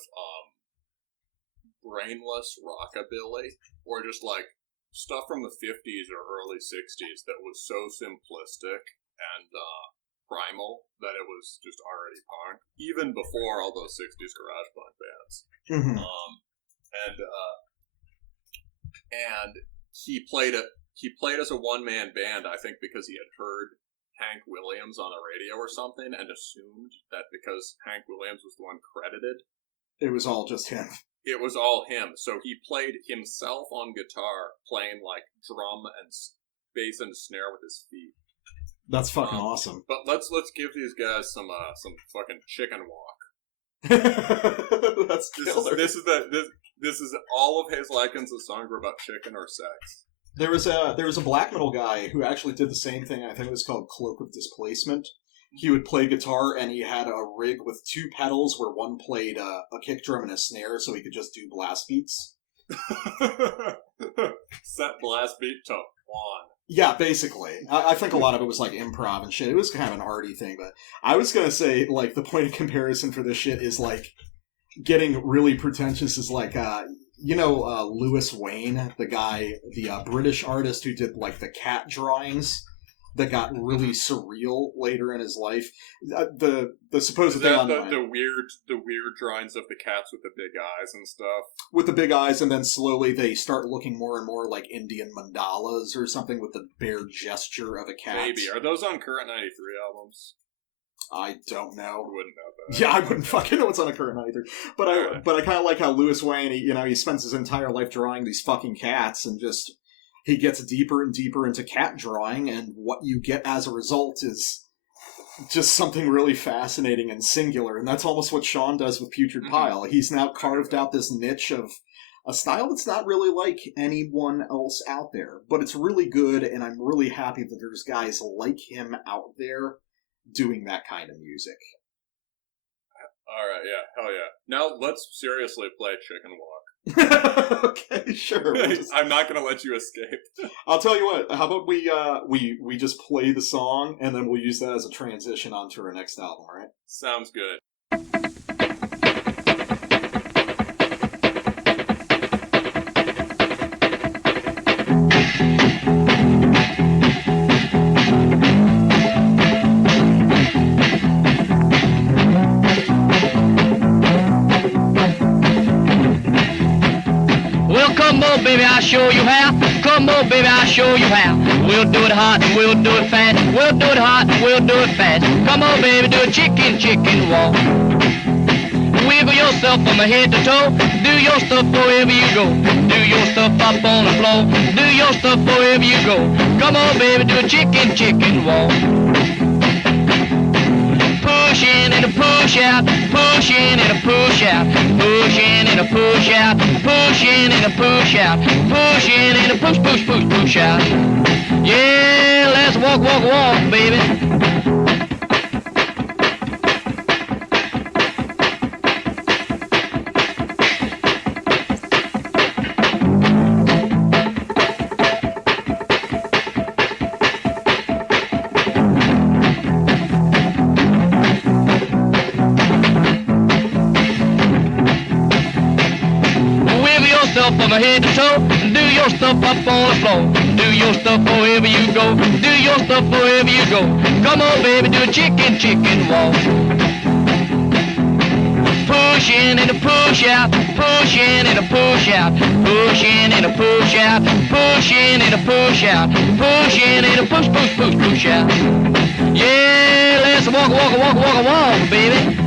brainless rockabilly, or just like stuff from the 50s or early 60s that was so simplistic and primal that it was just already punk, even before all those 60s garage punk bands. Mm-hmm. And he played as a one-man band, I think, because he had heard Hank Williams on the radio or something and assumed that because Hank Williams was the one credited, it was all just him. It was all him. So he played himself on guitar, playing like drum and bass and snare with his feet. That's fucking awesome. But let's give these guys some fucking chicken walk. That's killer. This is all of Hasil Adkins' songs were about chicken or sex. There was a black metal guy who actually did the same thing. I think it was called Cloak of Displacement. He would play guitar, and he had a rig with 2 pedals where one played a kick drum and a snare, so he could just do blast beats. Set blast beat to 1. Yeah, basically. I think a lot of it was like improv and shit. It was kind of an arty thing, but I was gonna say, like, the point of comparison for this shit is, like, getting really pretentious is like, Lewis Wayne, the guy, the British artist who did, like, the cat drawings that got really surreal later in his life. The supposed Is thing that online. the weird drawings of the cats with the big eyes and stuff? With the big eyes, and then slowly they start looking more and more like Indian mandalas or something with the bare gesture of a cat. Maybe. Are those on Current 93 albums? I don't know. I wouldn't know that. Yeah, I wouldn't fucking know what's on a Current either. But I kind of like how Louis Wayne, he spends his entire life drawing these fucking cats, and just he gets deeper and deeper into cat drawing, and what you get as a result is just something really fascinating and singular. And that's almost what Sean does with Putrid Pile. He's now carved out this niche of a style that's not really like anyone else out there, but it's really good, and I'm really happy that there's guys like him out there doing that kind of music. Alright, yeah, hell yeah. Now let's seriously play Chicken Walk. Okay, sure. I'm not gonna let you escape. I'll tell you what, how about we just play the song, and then we'll use that as a transition onto our next album, all right? Sounds good. Come on, baby, I'll show you how. Come on, baby, I'll show you how. We'll do it hot and we'll do it fast. We'll do it hot and we'll do it fast. Come on, baby, do a chicken walk. Wiggle yourself from head to toe. Do your stuff wherever you go. Do your stuff up on the floor. Do your stuff wherever you go. Come on, baby, do a chicken walk. Push in and a push out, push in and a push out, push in and a push out, push in and a push out, push in and a push out. Yeah, let's walk, baby. From head to toe, do your stuff up on the floor. Do your stuff wherever you go. Do your stuff wherever you go. Come on, baby, do a chicken walk. Push in and a push out, push in and a push out, push in and a push out, push in and a push out, push in and a push out. Yeah, let's walk, baby.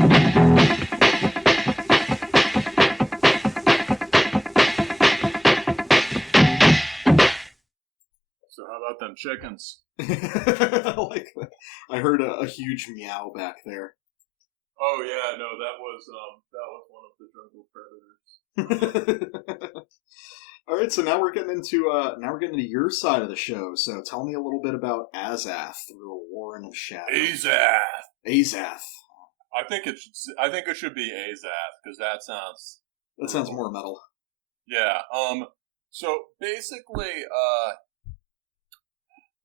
Them chickens. I like that. I heard a huge meow back there. Oh yeah, no, that was one of the jungle predators. All right, so now we're getting into your side of the show. So tell me a little bit about Azath through a Warren of Shadow. Azath. I think it should be Azath because that sounds more metal. Yeah. So basically,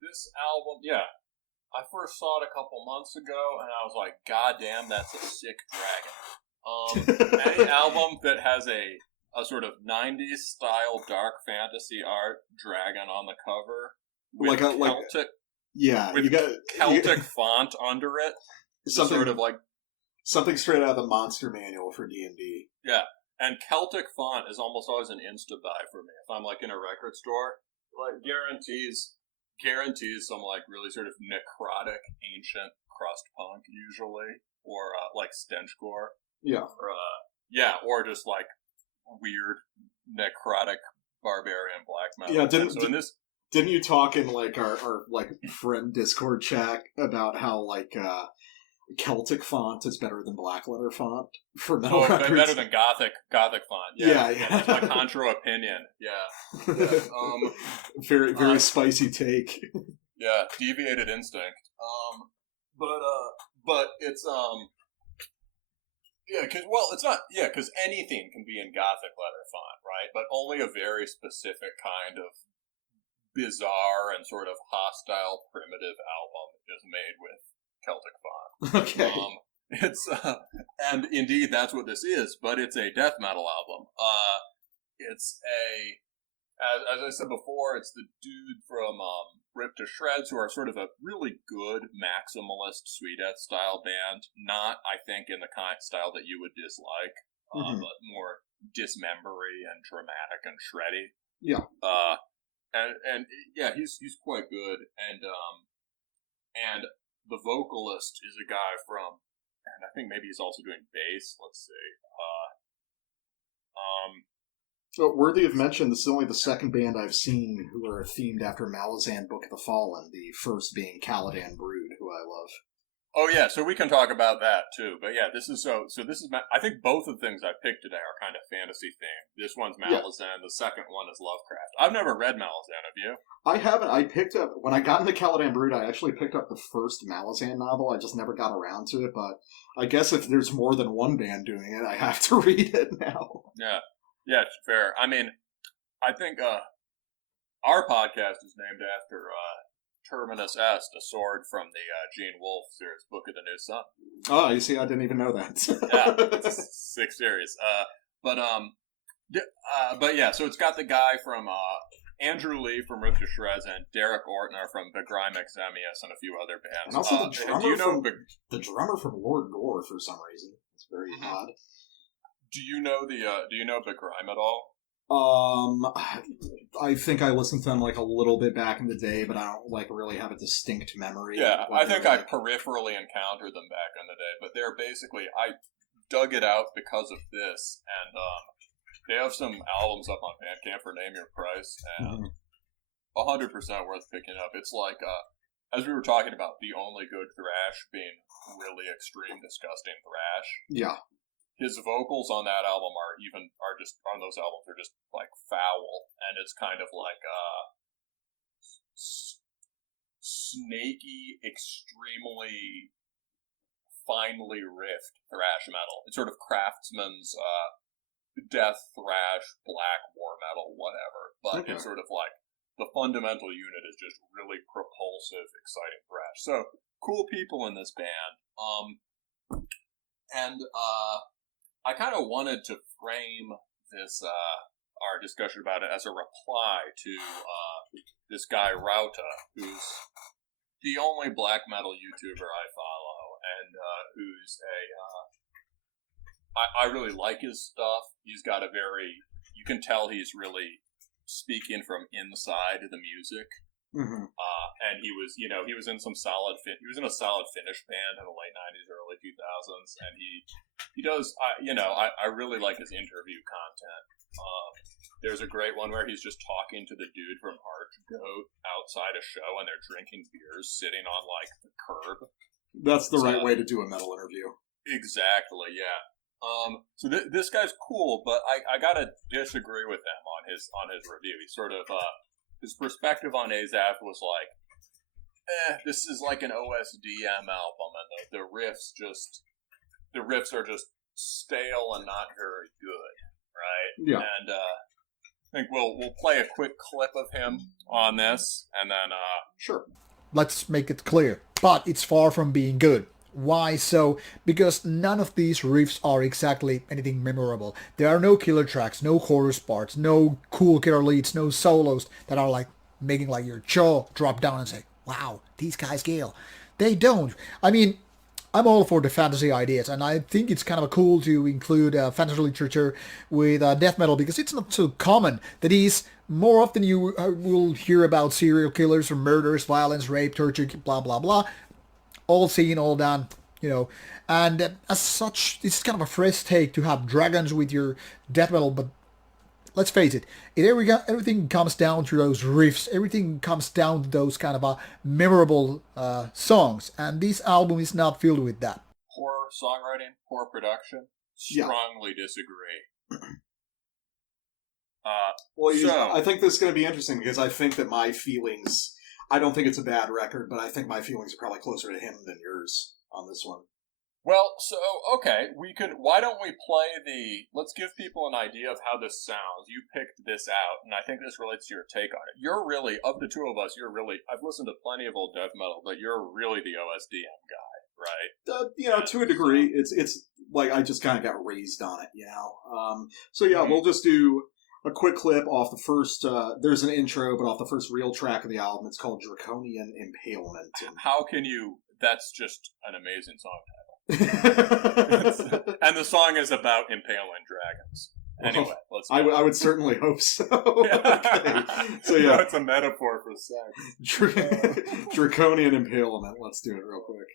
this album, yeah, I first saw it a couple months ago, and I was like, God damn, that's a sick dragon. Any album that has a sort of 90s style dark fantasy art dragon on the cover with Celtic font under it, something sort of like something straight out of the monster manual for D&D. Yeah, and Celtic font is almost always an insta-buy for me. If I'm like in a record store, like guarantees some like really sort of necrotic ancient crust punk usually, or like stenchcore. Yeah. Or just like weird necrotic barbarian black metal. Yeah, didn't you talk in like our like friend Discord chat about how like Celtic font is better than black letter font for metal records? Better than Gothic font. Yeah. That's my contra opinion. Yeah. Very spicy take. Yeah, deviated instinct. But it's because anything can be in Gothic letter font, right? But only a very specific kind of bizarre and sort of hostile primitive album is made with Celtic font. Okay. It's and indeed that's what this is, but it's a death metal album. as I said before, it's the dude from Rip to Shreds, who are sort of a really good maximalist sweet death style band. Not, I think, in the kind of style that you would dislike, but more dismembery and dramatic and shreddy. Yeah. And yeah, he's quite good. And the vocalist is a guy from, and I think maybe he's also doing bass. Let's see. So, worthy of mention, this is only the second band I've seen who are themed after Malazan Book of the Fallen, the first being Caladan Brood, who I love. Oh yeah, so we can talk about that too. But yeah, this is so this is I think both of the things I picked today are kind of fantasy themed. This one's Malazan, the second one is Lovecraft. I've never read Malazan, have you? I haven't. I picked up, when I got into Caladan Brood, I actually picked up the first Malazan novel. I just never got around to it, but I guess if there's more than one band doing it, I have to read it now. Yeah, it's fair. I mean, I think our podcast is named after Terminus Est, a sword from the Gene Wolfe series, Book of the New Sun. Oh, you see, I didn't even know that. Yeah, it's a sick series. But yeah, so it's got the guy from Andrew Lee from Rip to Shreds and Derek Ortner from Begrime Exemius and a few other bands. And also the drummer from Lord Gore for some reason. It's very odd. Do you know Begrime at all? I think I listened to them like a little bit back in the day, but I don't like really have a distinct memory. Yeah, I think I peripherally encountered them back in the day, but they're basically, I dug it out because of this, and they have some albums up on Bandcamp for Name Your Price, and 100% worth picking up. It's like, as we were talking about, the only good thrash being really extreme, disgusting thrash. Yeah. His vocals on that album are just like foul, and it's kind of like snaky, extremely finely riffed thrash metal. It's sort of Craftsman's death thrash, black war metal, whatever. But it's sort of like the fundamental unit is just really propulsive, exciting thrash. So cool people in this band. I kind of wanted to frame this, our discussion about it as a reply to this guy Rauta, who's the only black metal YouTuber I follow, and who's I really like his stuff. He's got you can tell he's really speaking from inside the music. And he was in he was in a solid Finnish band in the late 90s, early 2000s, and he does, I really like his interview content. There's a great one where he's just talking to the dude from art-goth outside a show, and they're drinking beers, sitting on, like, the curb. That's the right way to do a metal interview. Exactly, yeah. So this guy's cool, but I gotta disagree with him on his review. He sort of, his perspective on Azath was like, this is like an OSDM album, and the riffs are just stale and not very good, right? Yeah. And I think we'll play a quick clip of him on this, and then sure. Let's make it clear, but it's far from being good. Why so? Because none of these riffs are exactly anything memorable. There are no killer tracks, no chorus parts, no cool killer leads, no solos that are like making like your jaw drop down and say, wow, these guys kill. They don't. I mean, I'm all for the fantasy ideas, and I think it's kind of cool to include fantasy literature with death metal, because it's not so common. That is, more often you will hear about serial killers or murders, violence, rape, torture, blah, blah, blah. All seen, all done, and as such, it's kind of a fresh take to have dragons with your death metal, but let's face it, everything comes down to those riffs, everything comes down to those kind of memorable songs, and this album is not filled with that. Poor songwriting, poor production, strongly disagree. I think this is going to be interesting, because I think that my feelings... I don't think it's a bad record, but I think my feelings are probably closer to him than yours on this one. Well, so, okay, why don't we play let's give people an idea of how this sounds. You picked this out, and I think this relates to your take on it. You're really, of the two of us, I've listened to plenty of old death metal, but you're really the OSDM guy, right? To a degree, it's like I just kind of got raised on it, So yeah, we'll just do a quick clip off the first, there's an intro, but off the first real track of the album. It's called Draconian Impalement. How can you... That's just an amazing song title. And the song is about impaling dragons. Anyway, let's... I would certainly hope so. Okay. So yeah. It's a metaphor for sex. Draconian Impalement. Let's do it real quick.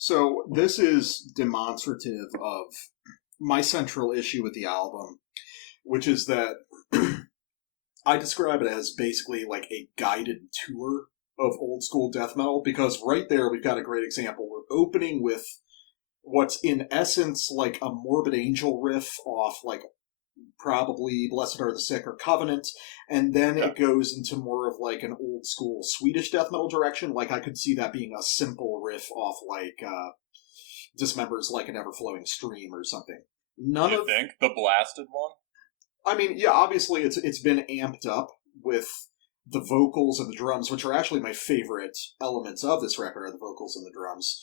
So this is demonstrative of my central issue with the album, which is that I describe it as basically like a guided tour of old school death metal, because right there we've got a great example. We're opening with what's in essence like a Morbid Angel riff off like probably Blessed Are the Sick or Covenant, and then it goes into more of like an old school Swedish death metal direction. Like I could see that being a simple riff off like Dismember's Like an Ever-Flowing Stream or something. You think? The blasted one? I mean, yeah, obviously it's been amped up with the vocals and the drums, which are actually my favorite elements of this record, are the vocals and the drums.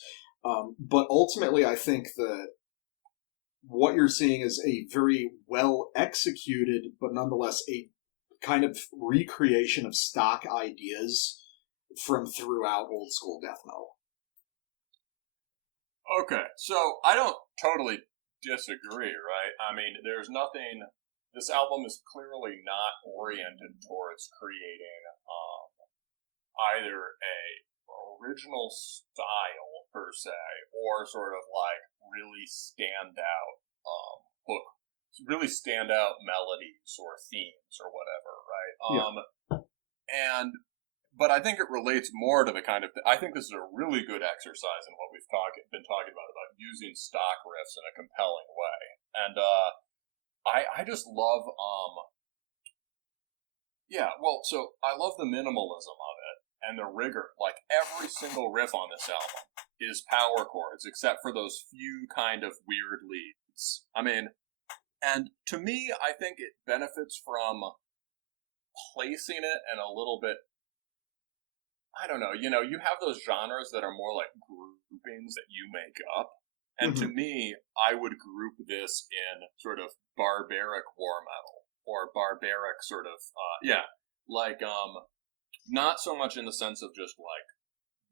But ultimately, I think that what you're seeing is a very well executed, but nonetheless a kind of recreation of stock ideas from throughout old school death metal. Okay, so I don't totally disagree, right? I mean, there's nothing... This album is clearly not oriented towards creating either a original style, per se, or sort of like really stand out really stand out melodies or themes or whatever, right? But I think it relates more to the kind of... I think this is a really good exercise in what we've been talking about using stock riffs in a compelling way. And I just love... so I love the minimalism of it and the rigor. Like, every single riff on this album is power chords, except for those few kind of weird leads. I mean... And to me, I think it benefits from placing it in a little bit... I don't know, you have those genres that are more like groupings that you make up. And to me, I would group this in sort of barbaric war metal, or barbaric sort of, not so much in the sense of just like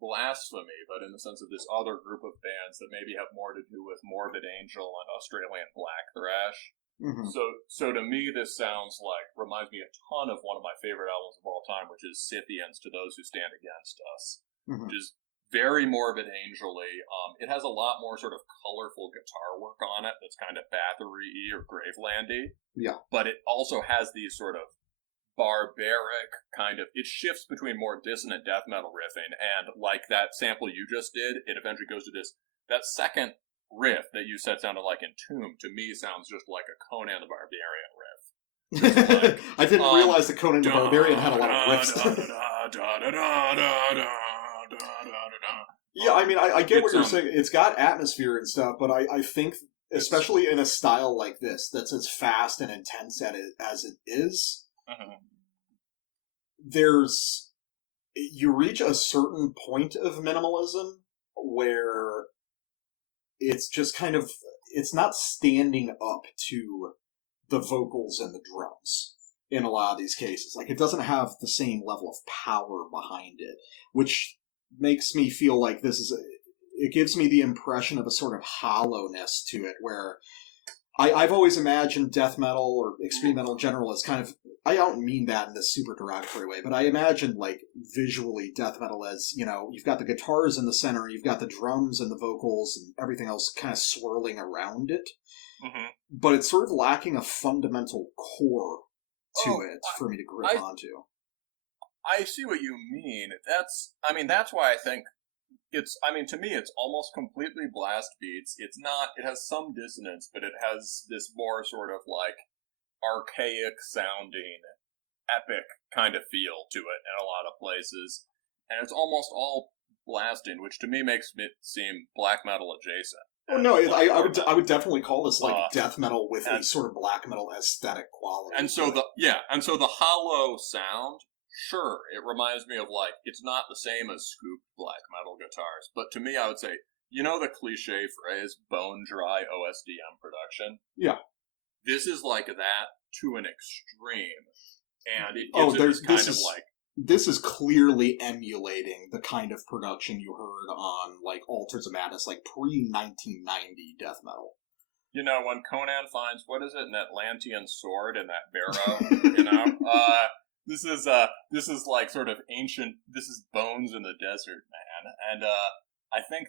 blasphemy, but in the sense of this other group of bands that maybe have more to do with Morbid Angel and Australian Black Thrash. So to me, this reminds me a ton of one of my favorite albums of all time, which is Scythians to Those Who Stand Against Us, which is very Morbid Angel-y. It has a lot more sort of colorful guitar work on it that's kind of Bathory-y or Graveland-y. Yeah. But it also has these sort of barbaric kind of... It shifts between more dissonant death metal riffing, and like that sample you just did, it eventually goes to this... That second riff that you said sounded like Entomb, to me sounds just like a Conan the Barbarian riff. Like, I didn't realize that Conan the Barbarian had a lot of riffs. Yeah, I mean, I get what you're saying. It's got atmosphere and stuff, but I think, especially in a style like this, that's as fast and intense as it is, you reach a certain point of minimalism where it's just kind of, it's not standing up to the vocals and the drums in a lot of these cases. Like, it doesn't have the same level of power behind it, which makes me feel like it gives me the impression of a sort of hollowness to it, where I've always imagined death metal or extreme metal in general as kind of, I don't mean that in this super derogatory way, but I imagine, like, visually death metal as, you've got the guitars in the center, you've got the drums and the vocals and everything else kind of swirling around it. But it's sort of lacking a fundamental core to it for me to grip onto. I see what you mean. That's why I think to me, it's almost completely blast beats. It's not, it has some dissonance, but it has this more sort of like archaic sounding, epic kind of feel to it in a lot of places. And it's almost all blasting, which to me makes it seem black metal adjacent. Oh no, I would definitely call this like death metal with a sort of black metal aesthetic quality. And so the hollow sound, sure, it reminds me of like, it's not the same as scooped black metal guitars, but to me I would say, you know the cliche phrase, bone dry OSDM production? Yeah. This is like that to an extreme, and it gives it kind of like... This is clearly emulating the kind of production you heard on, like, Altars of Madness, like, pre-1990 death metal. You know, when Conan finds, what is it, an Atlantean sword in that barrow, you know? This is like sort of ancient, this is bones in the desert, man. And, I think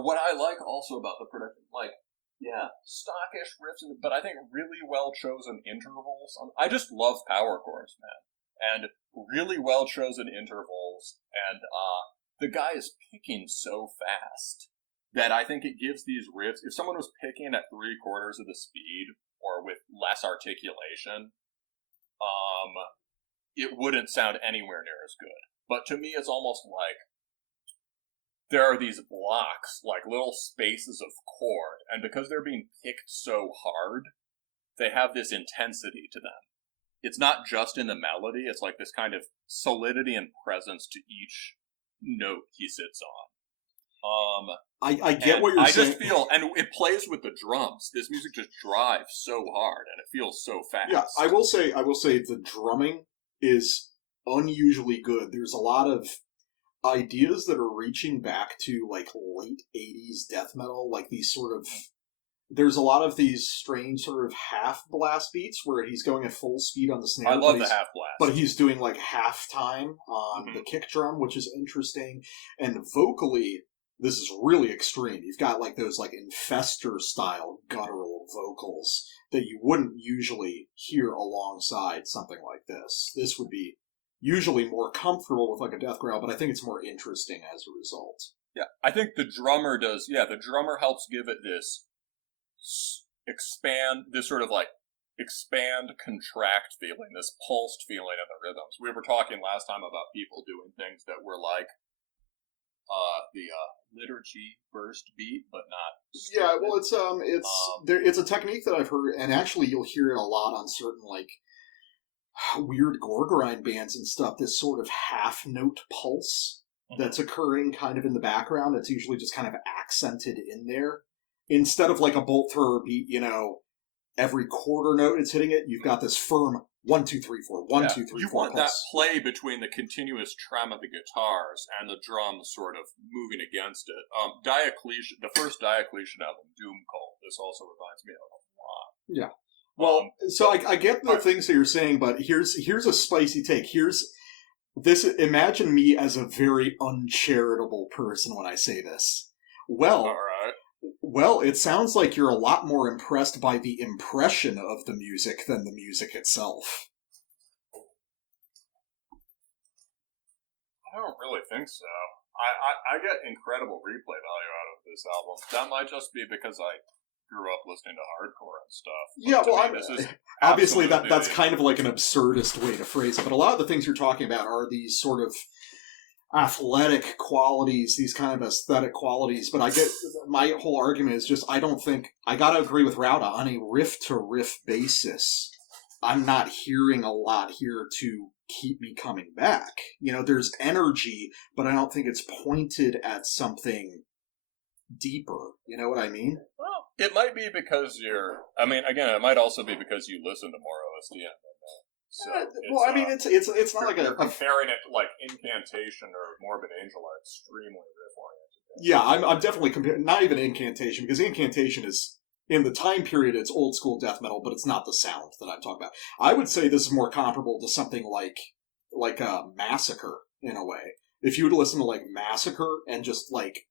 what I like also about the production, like, yeah, stockish riffs, but I think really well-chosen intervals. I just love power chords, man. And really well-chosen intervals, and the guy is picking so fast that I think it gives these riffs, if someone was picking at 3/4 of the speed, or with less articulation, it wouldn't sound anywhere near as good. But to me, it's almost like there are these blocks, like little spaces of chord, and because they're being picked so hard, they have this intensity to them. It's not just in the melody, it's like this kind of solidity and presence to each note he sits on. I get what you're saying. I just feel, and it plays with the drums. This music just drives so hard, and it feels so fast. Yeah, I will say the drumming is unusually good. There's a lot of ideas that are reaching back to, like, late 80s death metal, like these sort of... There's a lot of these strange sort of half blast beats where he's going at full speed on the snare. I love the half blast. But he's doing like half time on the kick drum, which is interesting. And vocally, this is really extreme. You've got like those like infestor style guttural vocals that you wouldn't usually hear alongside something like this. This would be usually more comfortable with like a death growl, but I think it's more interesting as a result. Yeah, I think the drummer does. Yeah, the drummer helps give it this expand, contract feeling, this pulsed feeling in the rhythms. We were talking last time about people doing things that were like the liturgy burst beat, but not stupid. Yeah, well, it's a technique that I've heard, and actually you'll hear it a lot on certain like weird gore grind bands and stuff. This sort of half note pulse that's occurring kind of in the background. It's usually just kind of accented in there. Instead of like a bolt thrower beat, you know, every quarter note it's hitting it, you've got this firm 1, 2, 3, 4, 1, 2, 3, 4. You want that play between the continuous trem of the guitars and the drums sort of moving against it. Diocletian, the first Diocletian album, Doom Cult, this also reminds me of a lot. Yeah. Well, so I get the things that you're saying, but here's a spicy take. Here's this. Imagine me as a very uncharitable person when I say this. Well, all right. Well, it sounds like you're a lot more impressed by the impression of the music than the music itself. I don't really think so. I get incredible replay value out of this album. That might just be because I grew up listening to hardcore and stuff. Yeah, well, obviously that's kind of like an absurdist way to phrase it, but a lot of the things you're talking about are these sort of athletic qualities, these kind of aesthetic qualities, but I get, my whole argument is just, I don't think, I gotta agree with Rauta, on a riff-to-riff basis, I'm not hearing a lot here to keep me coming back. You know, there's energy, but I don't think it's pointed at something deeper. You know what I mean? Well, it might be because it might also be because you listen to more OSDM. So it's not like a comparing it to like Incantation or Morbid Angel are extremely riff oriented. Yeah, I'm definitely comparing, not even Incantation, because Incantation is, in the time period, it's old school death metal, but it's not the sound that I'm talking about. I would say this is more comparable to something like a Massacre in a way. If you were to listen to like Massacre and just like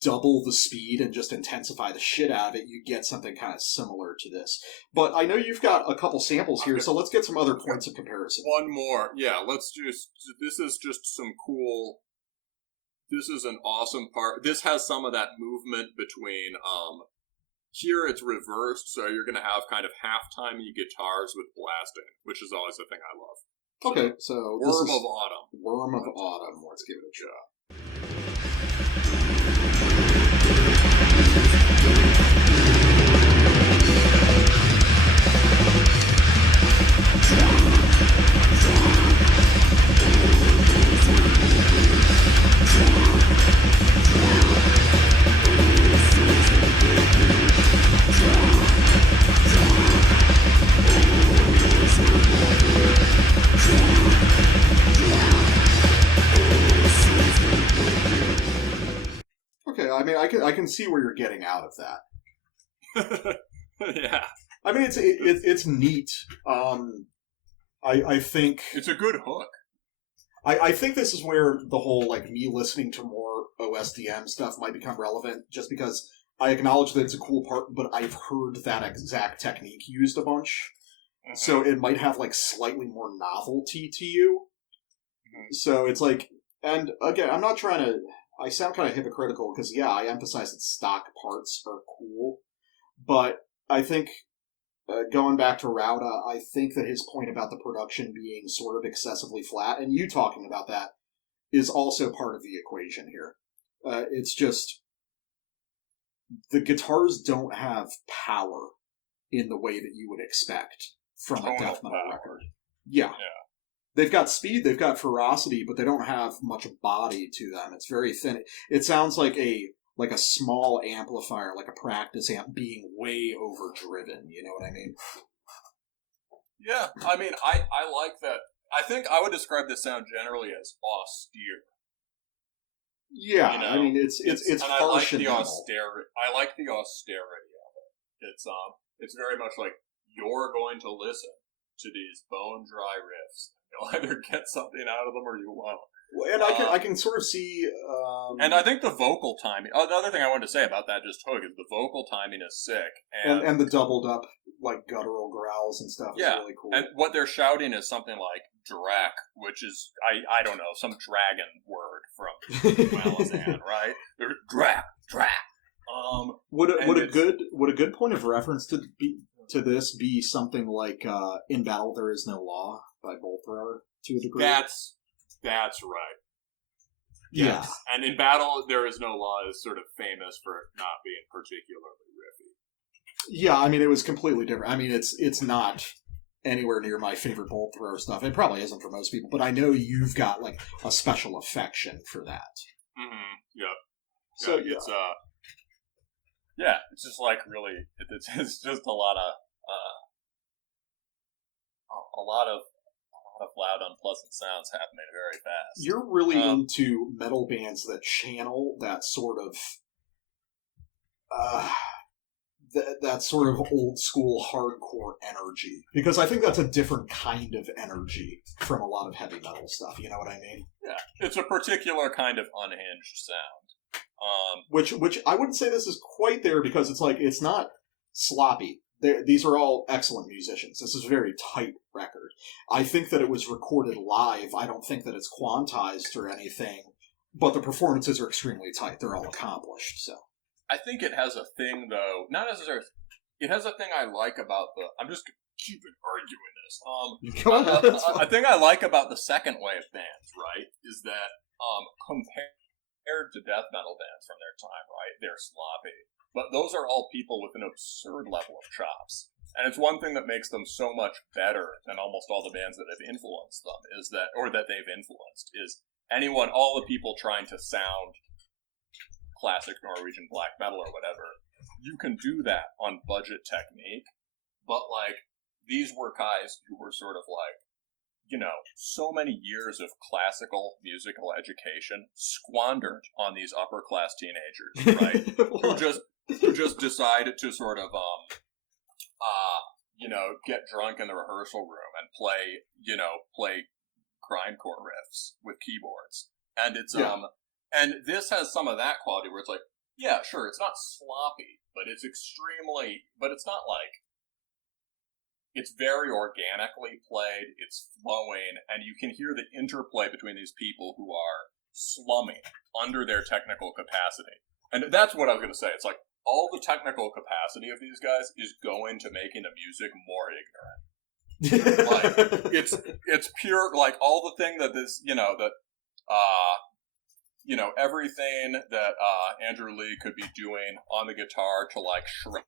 double the speed and just intensify the shit out of it, you get something kind of similar to this. But I know you've got a couple samples here, so let's get some other points of comparison. One more. Yeah, this is just some cool... This is an awesome part. This has some of that movement between, here it's reversed, so you're going to have kind of half-timey guitars with blasting, which is always the thing I love. Okay, so Worm of Autumn. Worm of Autumn. Let's give it a shot. Okay, I mean, I can see where you're getting out of that. Yeah. I mean, it's neat. I think it's a good hook. I think this is where the whole, like, me listening to more OSDM stuff might become relevant, just because I acknowledge that it's a cool part, but I've heard that exact technique used a bunch. Mm-hmm. So it might have, like, slightly more novelty to you. Mm-hmm. So it's like, and again, I'm not trying to, I sound kind of hypocritical, because yeah, I emphasize that stock parts are cool, but I think, going back to Rauta, I think that his point about the production being sort of excessively flat, and you talking about that, is also part of the equation here. It's just, the guitars don't have power in the way that you would expect from a death metal record. Yeah. They've got speed, they've got ferocity, but they don't have much body to them. It's very thin. It sounds like a small amplifier, like a practice amp, being way overdriven. You know what I mean? Yeah, I mean, I like that. I think I would describe this sound generally as austere. Yeah, you know, I mean, it's harsh and austerity. I like the austerity of it. It's very much like you're going to listen to these bone dry riffs. You'll either get something out of them or you won't. Well, and I can sort of see... and I think the vocal timing... Oh, the other thing I wanted to say about that just hook is the vocal timing is sick. And the doubled up, like, guttural growls and stuff is really cool. And what they're shouting is something like Drak, which is, I don't know, some dragon word from Malazan, right? They're Drak. Would a good point of reference to this be something like In Battle There Is No Law by Bolthrower, to a degree? That's right. Yes. Yeah. And In Battle There Is No Law is sort of famous for not being particularly riffy. Yeah, I mean, it was completely different. I mean, it's not anywhere near my favorite Bolt Thrower stuff. It probably isn't for most people, but I know you've got, like, a special affection for that. Mm-hmm. Yep. So, yeah, it's, it's just, like, really, it's just a lot of loud, unpleasant sounds happening very fast. You're really into metal bands that channel that sort of that sort of old school hardcore energy, because I think that's a different kind of energy from a lot of heavy metal stuff. You know what I mean? Yeah, it's a particular kind of unhinged sound. Which I wouldn't say this is quite there, because it's like, it's not sloppy. These are all excellent musicians. This is a very tight record. I think that it was recorded live. I don't think that it's quantized or anything, but the performances are extremely tight. They're all accomplished, so. I think it has a thing, though, not necessarily, it has a thing I like about I'm just keeping arguing this. I think I like about the second wave bands, right, is that, compared to death metal bands from their time, right, they're sloppy. But those are all people with an absurd level of chops. And it's one thing that makes them so much better than almost all the bands that have influenced them, that they've influenced, is all the people trying to sound classic Norwegian black metal or whatever, you can do that on budget technique, but, like, these were guys who were sort of like, you know, so many years of classical musical education squandered on these upper-class teenagers, right? who just decided to sort of, get drunk in the rehearsal room and play grindcore riffs with keyboards. And it's, and this has some of that quality where it's like, Yeah, sure, it's not sloppy, but it's extremely, but it's not like, it's very organically played, it's flowing, and you can hear the interplay between these people who are slumming under their technical capacity. And that's what I was going to say. It's like, all the technical capacity of these guys is going to making the music more ignorant. Like, it's pure, like, all the thing that this, everything that Andrew Lee could be doing on the guitar to, like, shred,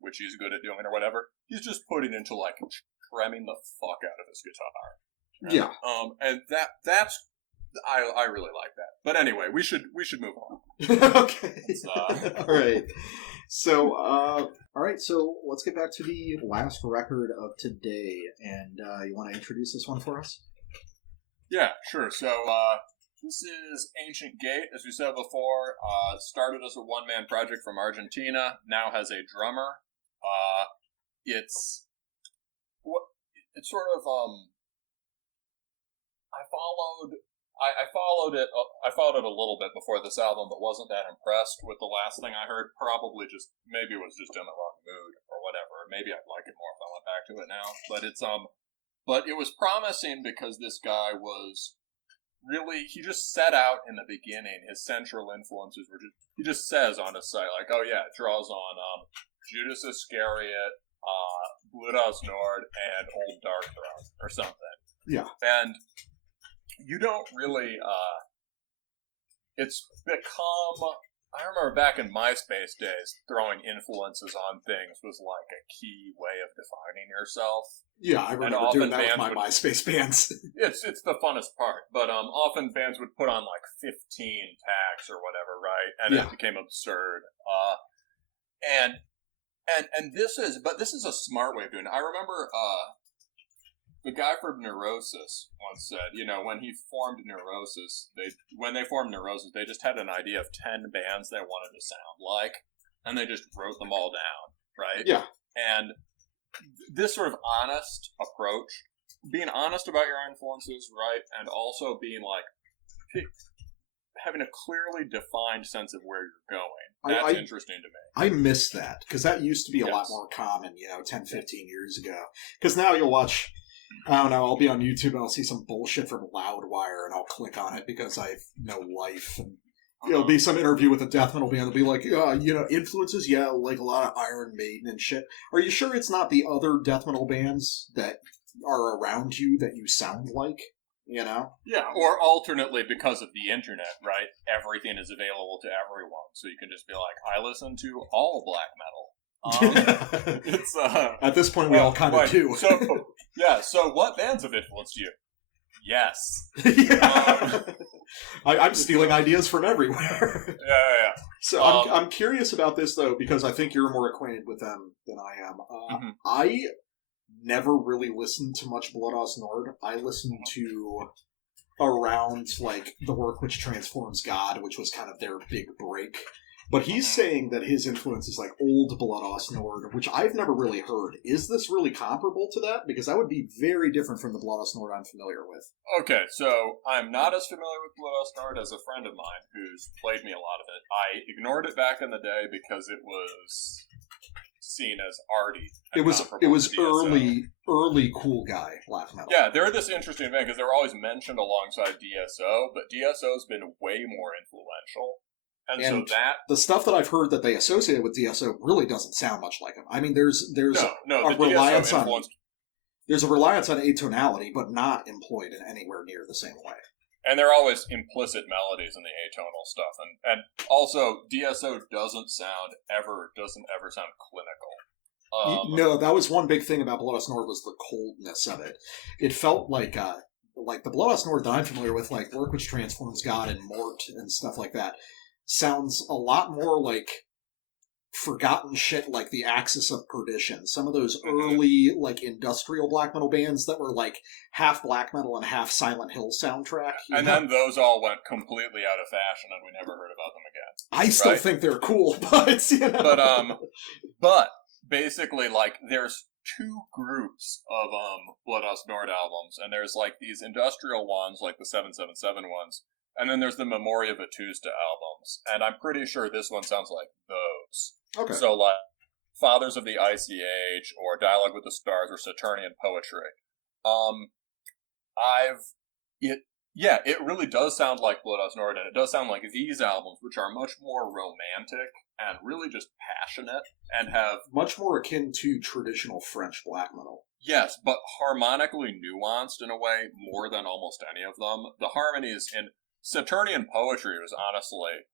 which he's good at doing or whatever, he's just putting into, like, tremming the fuck out of his guitar. Yeah. And that's, I really like that. But anyway, we should move on. Okay. All right. So, so let's get back to the last record of today. And you want to introduce this one for us? Yeah, sure. So, this is Ancient Gate, as we said before. Started as a one-man project from Argentina, now has a drummer. It's sort of, I followed it a little bit before this album, but wasn't that impressed with the last thing I heard. Probably just, maybe it was just in the wrong mood or whatever. Maybe I'd like it more if I went back to it now. But but it was promising because this guy was really, he just set out in the beginning, his central influences were he just says on his site, like, oh yeah, it draws on Judas Iscariot, Blut, and Old Darkthrone, or something. Yeah. And you don't really, it's become, I remember back in MySpace days, throwing influences on things was like a key way of defining yourself. Yeah, I remember doing that with my MySpace bands. It's the funnest part, but often bands would put on like 15 tags or whatever, right? And it became absurd. And this is a smart way of doing it. I remember, the guy from Neurosis once said, when he formed Neurosis, when they formed Neurosis, they just had an idea of 10 bands they wanted to sound like, and they just wrote them all down, right? Yeah. And this sort of honest approach, being honest about your influences, right, and also being like, having a clearly defined sense of where you're going. That's interesting to me. I miss that, because that used to be a lot more common, 10, 15 years ago. Because now you'll watch, I don't know, I'll be on YouTube and I'll see some bullshit from Loudwire and I'll click on it because I have no life. And it'll be some interview with a death metal band. It'll be like, influences, like a lot of Iron Maiden and shit. Are you sure it's not the other death metal bands that are around you that you sound like? Yeah, or alternately, because of the internet, right? Everything is available to everyone, so you can just be like, I listen to all black metal. It's at this point, we all kind of do. So what bands have influenced you? Yes. I'm stealing ideas from everywhere. Yeah. So I'm curious about this, though, because I think you're more acquainted with them than I am. I never really listened to much Blood Nord. I listened to around, like, the work which transforms God, which was kind of their big break. But he's saying that his influence is like old Blood Nord, which I've never really heard. Is this really comparable to that? Because that would be very different from the Blood Nord I'm familiar with. Okay, so I'm not as familiar with Blood Nord as a friend of mine who's played me a lot of it. I ignored it back in the day because it was seen as arty. It was early cool guy black metal. Yeah, they're this interesting band because they're always mentioned alongside DSO, but DSO's been way more influential. And so the stuff that I've heard that they associate with DSO really doesn't sound much like them. I mean, there's a reliance on there's a reliance on atonality, but not employed in anywhere near the same way. And there are always implicit melodies in the atonal stuff, and also DSO doesn't ever sound clinical. No, that was one big thing about Blood Nord was the coldness of it. It felt like the Blood Nord that I'm familiar with, like work which transforms God and Mort and stuff like that, sounds a lot more like forgotten shit like the Axis of Perdition. Some of those early, like, industrial black metal bands that were, like, half black metal and half Silent Hill soundtrack. Then those all went completely out of fashion and we never heard about them again. I still think they're cool, but, But, basically, like, there's two groups of, Blood Nord albums, and there's, like, these industrial ones, like the 777 ones, And then there's the Memoria Vetusta albums, and I'm pretty sure this one sounds like those. Okay. So, like, Fathers of the Icy Age, or Dialogue with the Stars, or Saturnian Poetry. It really does sound like Blood Nord, and it does sound like these albums, which are much more romantic and really just passionate, and have... much more akin to traditional French black metal. Yes, but harmonically nuanced in a way more than almost any of them. The harmonies in Saturnian Poetry was honestly...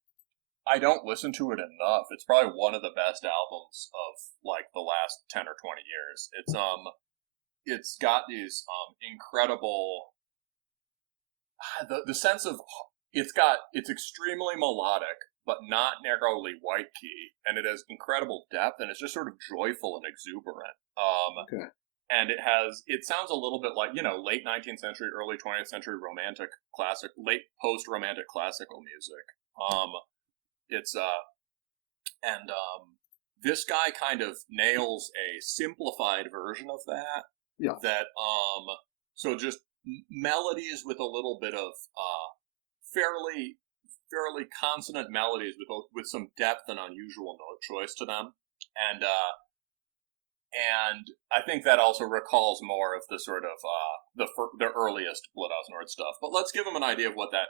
I don't listen to it enough. It's probably one of the best albums of, like, the last 10 or 20 years. It's got these incredible... The sense of... It's extremely melodic, but not narrowly white key, and it has incredible depth, and it's just sort of joyful and exuberant. Okay. And it sounds a little bit like, late 19th century, early 20th century romantic classic, late post-romantic classical music. This guy kind of nails a simplified version of that. Yeah. So just melodies with a little bit of, fairly consonant melodies with some depth and unusual note choice to them. And I think that also recalls more of the sort of, the earliest Blood Nord stuff. But let's give them an idea of what that...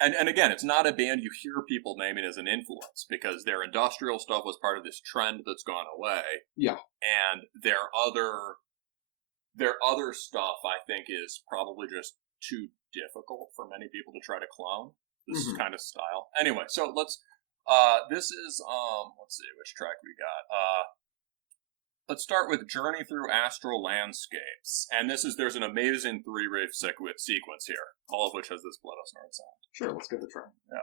And again, it's not a band you hear people naming as an influence, because their industrial stuff was part of this trend that's gone away. Yeah. And their other stuff, I think, is probably just too difficult for many people to try to clone. This kind of style. Anyway, so let's, this is, let's see which track we got. Let's start with Journey Through Astral Landscapes. And there's an amazing 3-riff sequence here, all of which has this Blood Nord sound. Sure, let's give it a try. Yeah.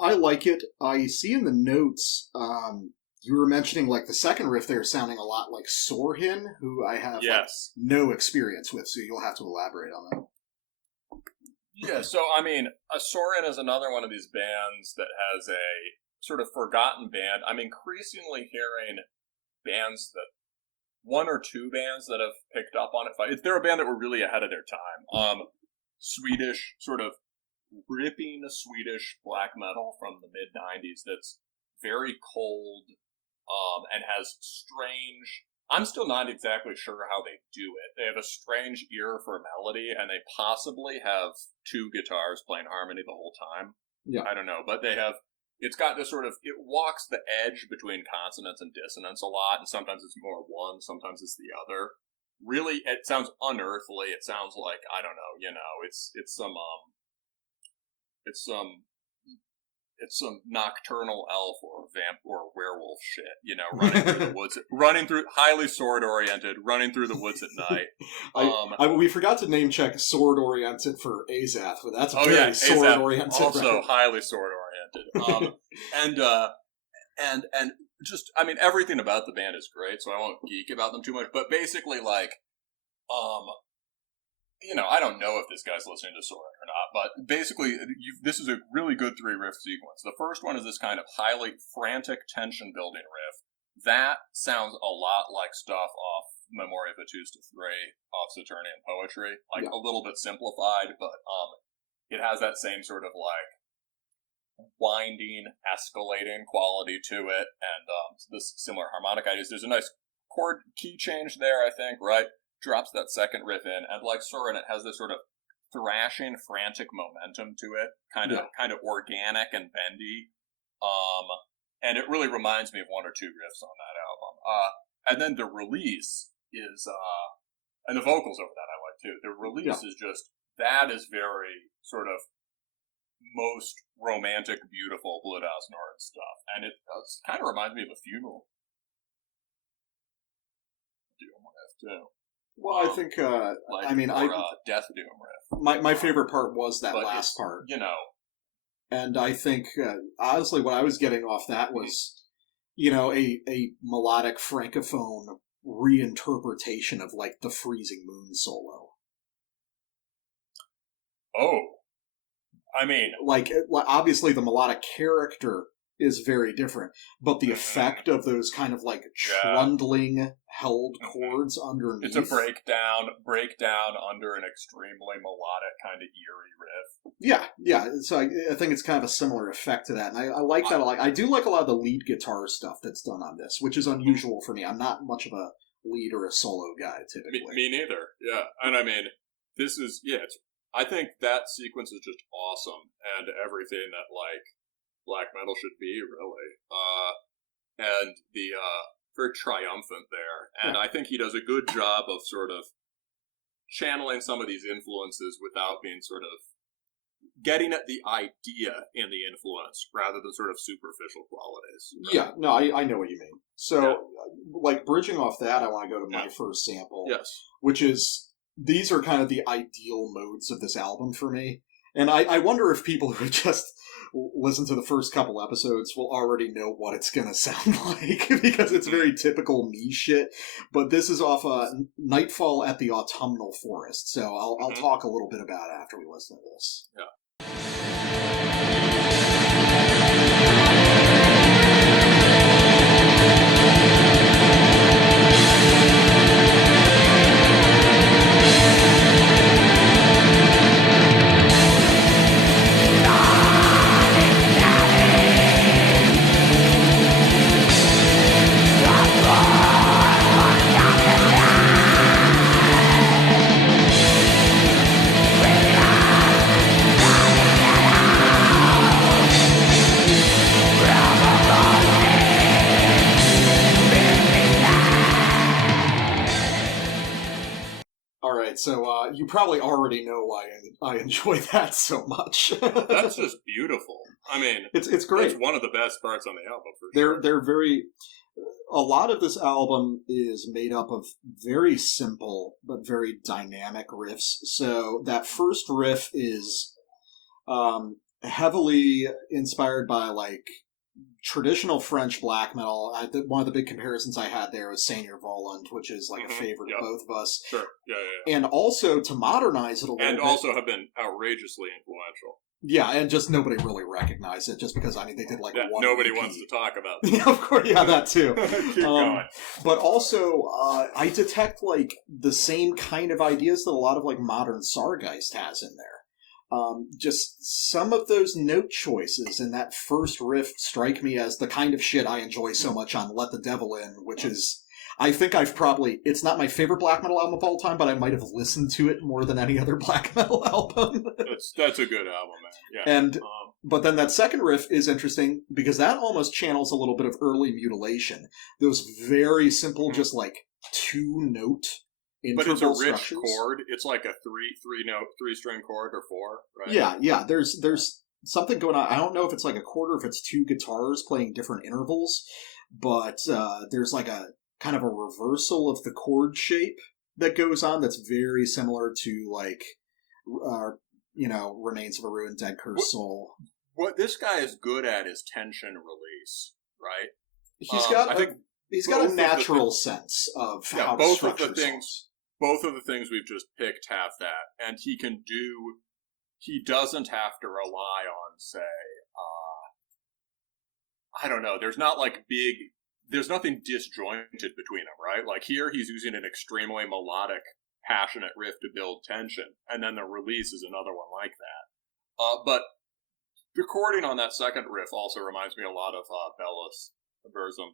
I like it. I see in the notes, you were mentioning, like, the second riff there sounding a lot like Sorhin, who I have no experience with, so you'll have to elaborate on that. Yeah, so, I mean, Sorhin is another one of these bands that has a sort of forgotten band. I'm increasingly hearing one or two bands that have picked up on it. They're a band that were really ahead of their time. Swedish, sort of ripping Swedish black metal from the mid-90s that's very cold and has strange... I'm still not exactly sure how they do it. They have a strange ear for melody, and they possibly have two guitars playing harmony the whole time. Yeah. I don't know, but they have... It's got this sort of... It walks the edge between consonance and dissonance a lot, and sometimes it's more one, sometimes it's the other. Really, it sounds unearthly. It sounds like, I don't know, it's some nocturnal elf or vamp or werewolf shit, running through the woods, highly sword oriented, running through the woods at night. We forgot to name check sword oriented for Azath, but that's very sword oriented. Also highly sword oriented. And just, I mean, everything about the band is great, so I won't geek about them too much. But basically, like, I don't know if this guy's listening to Soren or not, but basically, this is a really good 3-riff sequence. The first one is this kind of highly frantic tension-building riff. That sounds a lot like stuff off Memoria Vetusta 3, off Saturnian Poetry. Like, a little bit simplified, but it has that same sort of, like, winding, escalating quality to it, and this similar harmonic ideas. There's a nice chord key change there, I think, right? Drops that second riff in, and like Soren, it has this sort of thrashing, frantic momentum to it, kind of organic and bendy. And it really reminds me of one or two riffs on that album. And then the release is, and the vocals over that I like too. The release is just, that is very sort of most romantic, beautiful Blut Nord stuff. And it kind of reminds me of a funeral doom riff too. Well, I think, Death Doom riff. My favorite part was that last part. You know. And I think, honestly, what I was getting off that was, a melodic francophone reinterpretation of, like, the Freezing Moon solo. Oh. I mean... Like, obviously the melodic character is very different, but the effect of those kind of, like, trundling held chords underneath... It's a breakdown under an extremely melodic kind of eerie riff. Yeah. So I think it's kind of a similar effect to that, and I like that a lot. I do like a lot of the lead guitar stuff that's done on this, which is unusual for me. I'm not much of a lead or a solo guy, typically. Me neither, yeah. And I mean, this is, I think that sequence is just awesome, and everything that, like, black metal should be, really. And the very triumphant there. And I think he does a good job of sort of channeling some of these influences without being sort of getting at the idea in the influence rather than sort of superficial qualities. Right? Yeah, no, I know what you mean. So, like, bridging off that, I want to go to my first sample, which is, these are kind of the ideal modes of this album for me. And I wonder if people who just listen to the first couple episodes will already know what it's going to sound like, because it's very typical me shit. But this is off Nightfall at the Autumnal Forest, so I'll talk a little bit about it after we listen to this. Yeah. So you probably already know why I enjoy that so much. That's just beautiful. I mean, it's great. It's one of the best parts on the album for sure. They're very. A lot of this album is made up of very simple but very dynamic riffs. So that first riff is heavily inspired by, like, traditional French black metal. One of the big comparisons I had there was Seigneur Voland, which is like a favorite of both of us. Sure, yeah. And also to modernize it a little bit. And also have been outrageously influential. Yeah, and just nobody really recognized it, just because, they did like one nobody EP. wants to talk about that. Yeah, of course, that too. Keep going. But also, I detect, like, the same kind of ideas that a lot of, like, modern Sargeist has in there. Just some of those note choices in that first riff strike me as the kind of shit I enjoy so much on Let the Devil In, which is, I think it's not my favorite black metal album of all time, but I might have listened to it more than any other black metal album. That's a good album, man. Yeah. And, but then that second riff is interesting because that almost channels a little bit of early Mutilation. Those very simple, just like 2-note but it's a rich structures. Chord. It's like a three string chord or 4, right? Yeah. There's something going on. I don't know if it's like a chord or if it's 2 guitars playing different intervals, but there's like a kind of a reversal of the chord shape that goes on that's very similar to, like, Remains of a Ruined Dead Cursed Soul. What this guy is good at is tension release, right? He's got a natural sense of how to structure songs. Both of the things we've just picked have that, and he doesn't have to rely on, say, I don't know, there's nothing disjointed between them, right? Like here, he's using an extremely melodic, passionate riff to build tension, and then the release is another one like that. But The chording on that second riff also reminds me a lot of Bellis Burzum.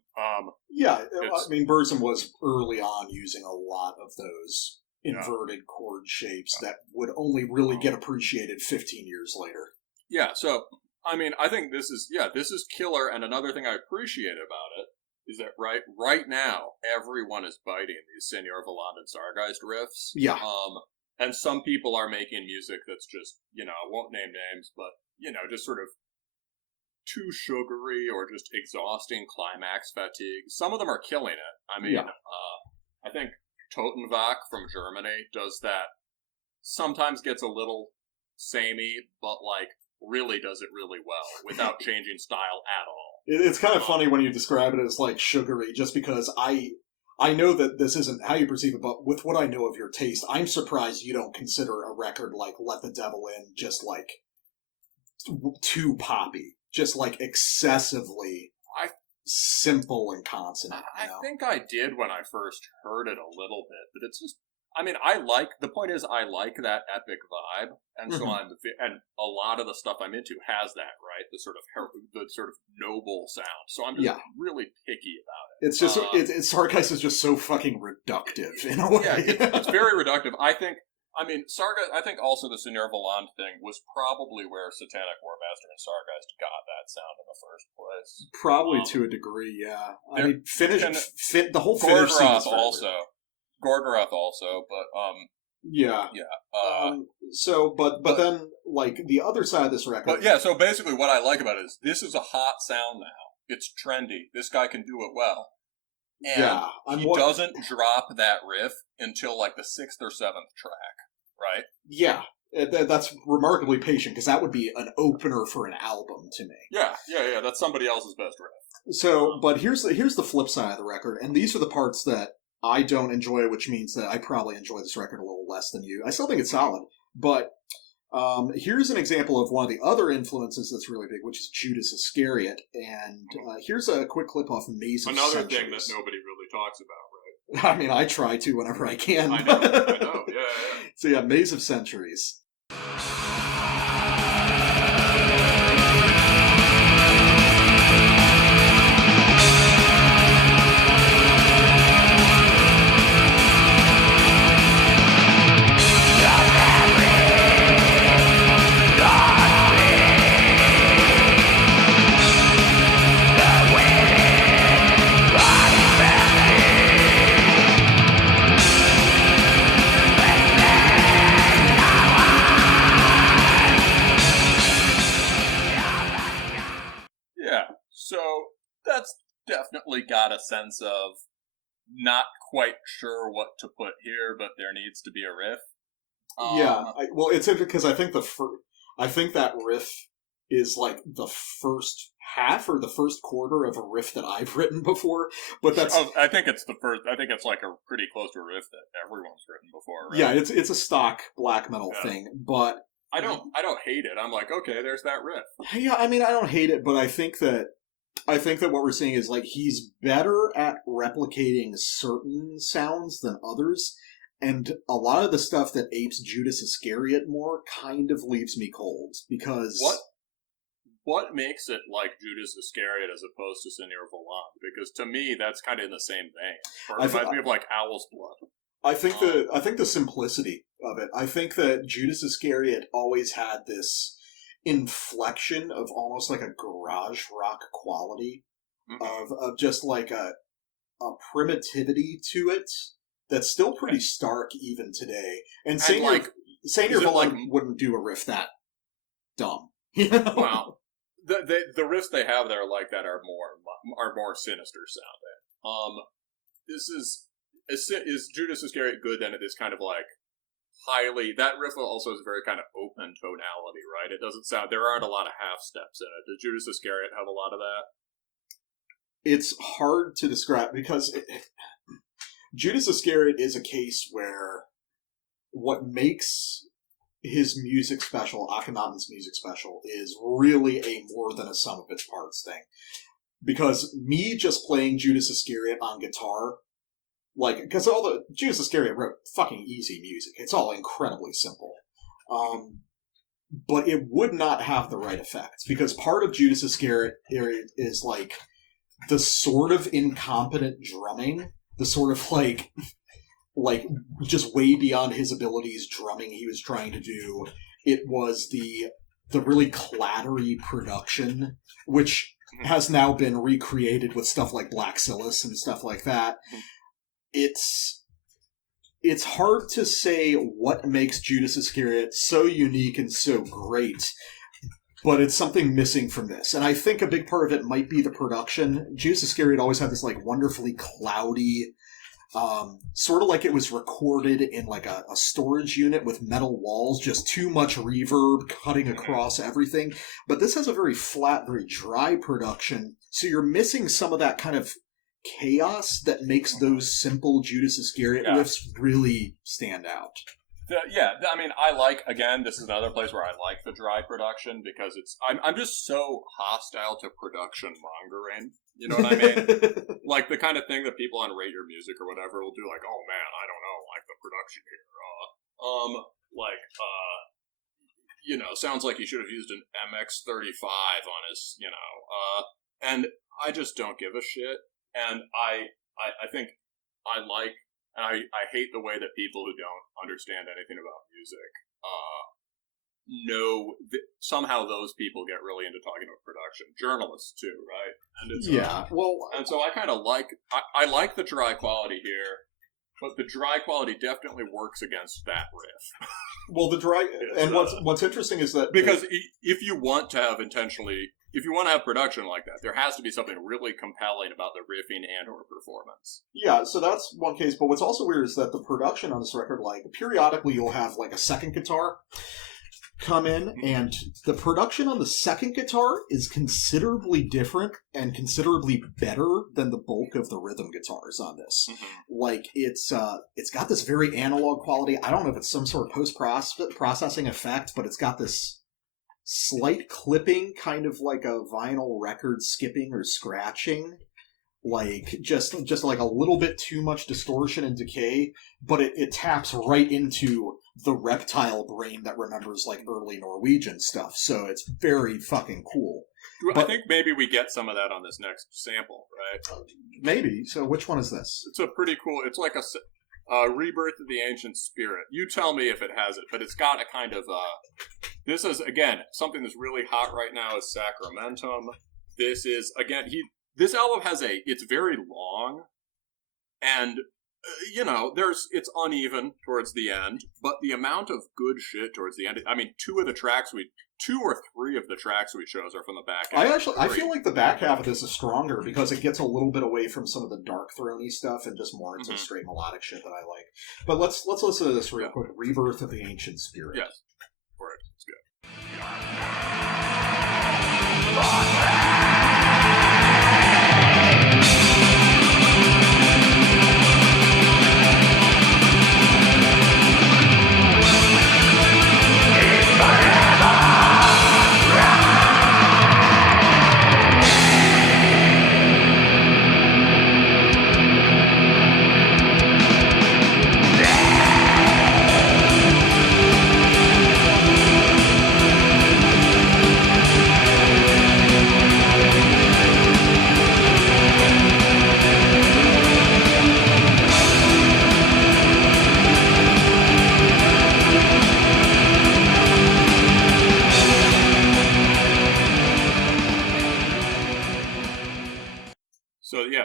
Yeah, I mean, Burzum was early on using a lot of those inverted chord shapes that would only really get appreciated 15 years later. Yeah, so, I mean, I think this is killer, and another thing I appreciate about it is that right now, everyone is biting these Seigneur Voland and Sargeist riffs. Yeah. And some people are making music that's just, I won't name names, but, just sort of too sugary or just exhausting climax fatigue. Some of them are killing it. I mean, I think Totenbach from Germany does that. Sometimes gets a little samey, but, really does it really well without changing style at all. It's kind of funny when you describe it as, sugary, just because I know that this isn't how you perceive it, but with what I know of your taste, I'm surprised you don't consider a record like Let the Devil In just, too poppy. Just, excessively simple and consonant. I think I did when I first heard it a little bit, but it's just, the point is I like that epic vibe, and so and a lot of the stuff I'm into has that, right? The sort of noble sound. So I'm just really picky about it. It's just, Sargeist is just so fucking reductive in a way. Yeah, it's very reductive. I think also the Seigneur Voland thing was probably where Satanic Warmaster and Sargeist got that sound in the first place. Probably to a degree, yeah. I mean, the whole finish scene is Gorgoroth also, but yeah. But then the other side of this record. But yeah, so basically what I like about it is this is a hot sound now. It's trendy. This guy can do it well. And he doesn't drop that riff until the 6th or 7th track, right? Yeah. That's remarkably patient, because that would be an opener for an album to me. Yeah. That's somebody else's best riff. So, but here's the flip side of the record, and these are the parts that I don't enjoy, which means that I probably enjoy this record a little less than you. I still think it's solid, but here's an example of one of the other influences that's really big, which is Judas Iscariot, and here's a quick clip off Maze of Another Centuries. thing that nobody really talks about, right? I mean, I try to whenever I can. I know, yeah. So yeah, Maze of Centuries. Definitely got a sense of not quite sure what to put here, but there needs to be a riff. It's because I think that riff is the first half or the first quarter of a riff that I've written before. But that's I think it's the first. I think it's a pretty close to a riff that everyone's written before. Right? Yeah, it's a stock black metal thing, but I don't hate it. I'm okay, there's that riff. Yeah, I mean, I don't hate it, but I think that what we're seeing is he's better at replicating certain sounds than others, and a lot of the stuff that apes Judas Iscariot more kind of leaves me cold, because what makes it like Judas Iscariot as opposed to Seigneur Voland? Because to me, that's kind of in the same vein. Or it reminds me of Owl's Blood. I think the simplicity of it. I think that Judas Iscariot always had this inflection of almost like a garage rock quality, of just a primitivity to it that's still pretty stark even today. And Seigneur Voland wouldn't do a riff that dumb. Well, the riffs they have there like that are more sinister sounding. This is Judas Iscariot good? Then it is kind of highly. That riff also is a very kind of open tonality, right? It doesn't sound. There aren't a lot of half steps in it. Does Judas Iscariot have a lot of that? It's hard to describe because Judas Iscariot is a case where what makes his music special, Akhenaten's music special, is really a more than a sum of its parts thing. Because me just playing Judas Iscariot on guitar, because Judas Iscariot wrote fucking easy music. It's all incredibly simple. but it would not have the right effects, because part of Judas Iscariot is like the sort of incompetent drumming, the sort of like just way beyond his abilities drumming he was trying to do. It was the really clattery production, which has now been recreated with stuff like Black Silas and stuff like that. It's hard to say what makes Judas Iscariot so unique and so great, but it's something missing from this. And I think a big part of it might be the production. Judas Iscariot always had this like wonderfully cloudy, sort of like it was recorded in like a storage unit with metal walls, just too much reverb cutting across everything. But this has a very flat, very dry production, so you're missing some of that kind of chaos that makes those simple Judas Iscariot riffs really stand out. I mean, I like, again, this is another place where I like the dry production, because I'm just so hostile to production mongering. You know what I mean? Like the kind of thing that people on Rate Your Music or whatever will do, like, oh man, I don't know, like the production here. Sounds like he should have used an MX-35 on his, and I just don't give a shit. And I think I like, and I hate the way that people who don't understand anything about music somehow those people get really into talking about production. Journalists too, right? And it's, and so I kind of like, I like the dry quality here, but the dry quality definitely works against that riff. Well, the dry, and what's interesting is that because if you want to have production like that, there has to be something really compelling about the riffing and or performance. Yeah, so that's one case. But what's also weird is that the production on this record, like, periodically you'll have like a second guitar come in, and the production on the second guitar is considerably different and considerably better than the bulk of the rhythm guitars on this. Like, it's got this very analog quality. I don't know if it's some sort of post-processing effect, but it's got this slight clipping, kind of like a vinyl record skipping or scratching. Like, just like a little bit too much distortion and decay, but it taps right into the reptile brain that remembers, like, early Norwegian stuff, so it's very fucking cool. I think maybe we get some of that on this next sample, right? Maybe. So which one is this? It's a pretty cool, it's like a Rebirth of the Ancient Spirit. You tell me if it has it, but it's got a kind of, this is, again, something that's really hot right now is Sacramentum. This is, again, this album has it's very long, and, it's uneven towards the end, but the amount of good shit towards the end, I mean, two or three of the tracks we chose are from the back half. I feel like the back half of this is stronger, because it gets a little bit away from some of the dark throny stuff and just more into straight melodic shit that I like. But let's listen to this real quick. Rebirth of the Ancient Spirit. Yes. For it. It's good.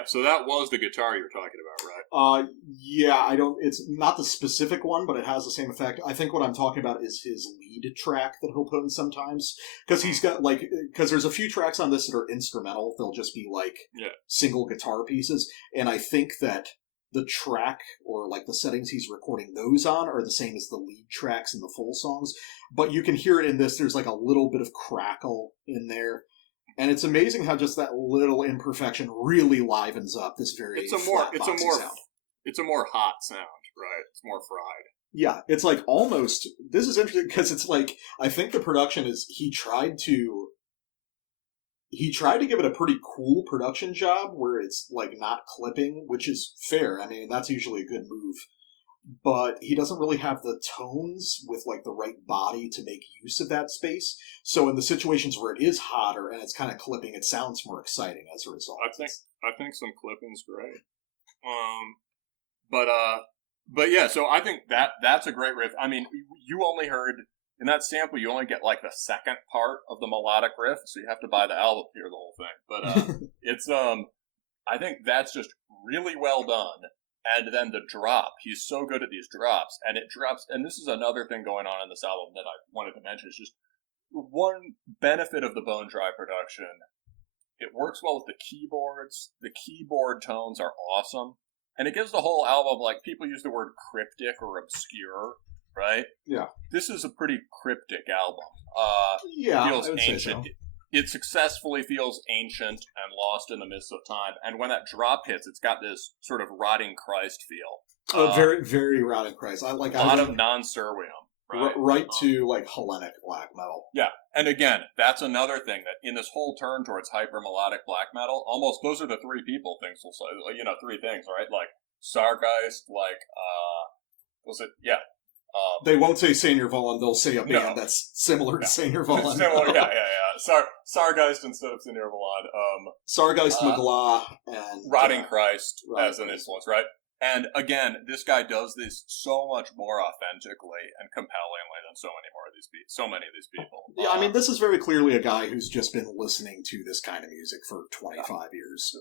So that was the guitar you were talking about, right? It's not the specific one, but it has the same effect. I think what I'm talking about is his lead track that he'll put in sometimes. Because there's a few tracks on this that are instrumental. They'll just be like single guitar pieces. And I think that the track, or like the settings he's recording those on, are the same as the lead tracks in the full songs. But you can hear it in this. There's like a little bit of crackle in there. And it's amazing how just that little imperfection really livens up this very sound. It's a more hot sound, right? It's more fried. Yeah, it's like almost, this is interesting because it's like, I think the production is, he tried to give it a pretty cool production job where it's like not clipping, which is fair. I mean, that's usually a good move. but he doesn't really have the tones with like the right body to make use of that space. So in the situations where it is hotter and it's kind of clipping, it sounds more exciting as a result. I think some clipping's great. But yeah, so I think that's a great riff. I mean, you only heard in that sample, you only get like the second part of the melodic riff, so you have to buy the album to hear the whole thing. But it's I think that's just really well done. And then the drop, he's so good at these drops, and it drops. And this is another thing going on in this album that I wanted to mention. Is just one benefit of the bone dry production. It works well with the keyboards. The keyboard tones are awesome. And it gives the whole album, like, people use the word cryptic or obscure, right? Yeah. This is a pretty cryptic album. Yeah, feels I would ancient. say so. It successfully feels ancient and lost in the midst of time. And when that drop hits, it's got this sort of rotting Christ feel. Oh, very, very rotting Christ. A lot of non-Servium. Right to, like, Hellenic black metal. Yeah, and again, that's another thing that in this whole turn towards hyper-melodic black metal, almost those are the three people things we'll say, three things, right? Like, Sargeist, they won't say Senior Volon, they'll say a band that's similar to Senior Volon. Similar, yeah. Sargeist instead of Senior Volon. Sargeist, Magla, and... Rotting Christ as an influence, right? And again, this guy does this so much more authentically and compellingly than so many of these people. Yeah, I mean, this is very clearly a guy who's just been listening to this kind of music for 25 years.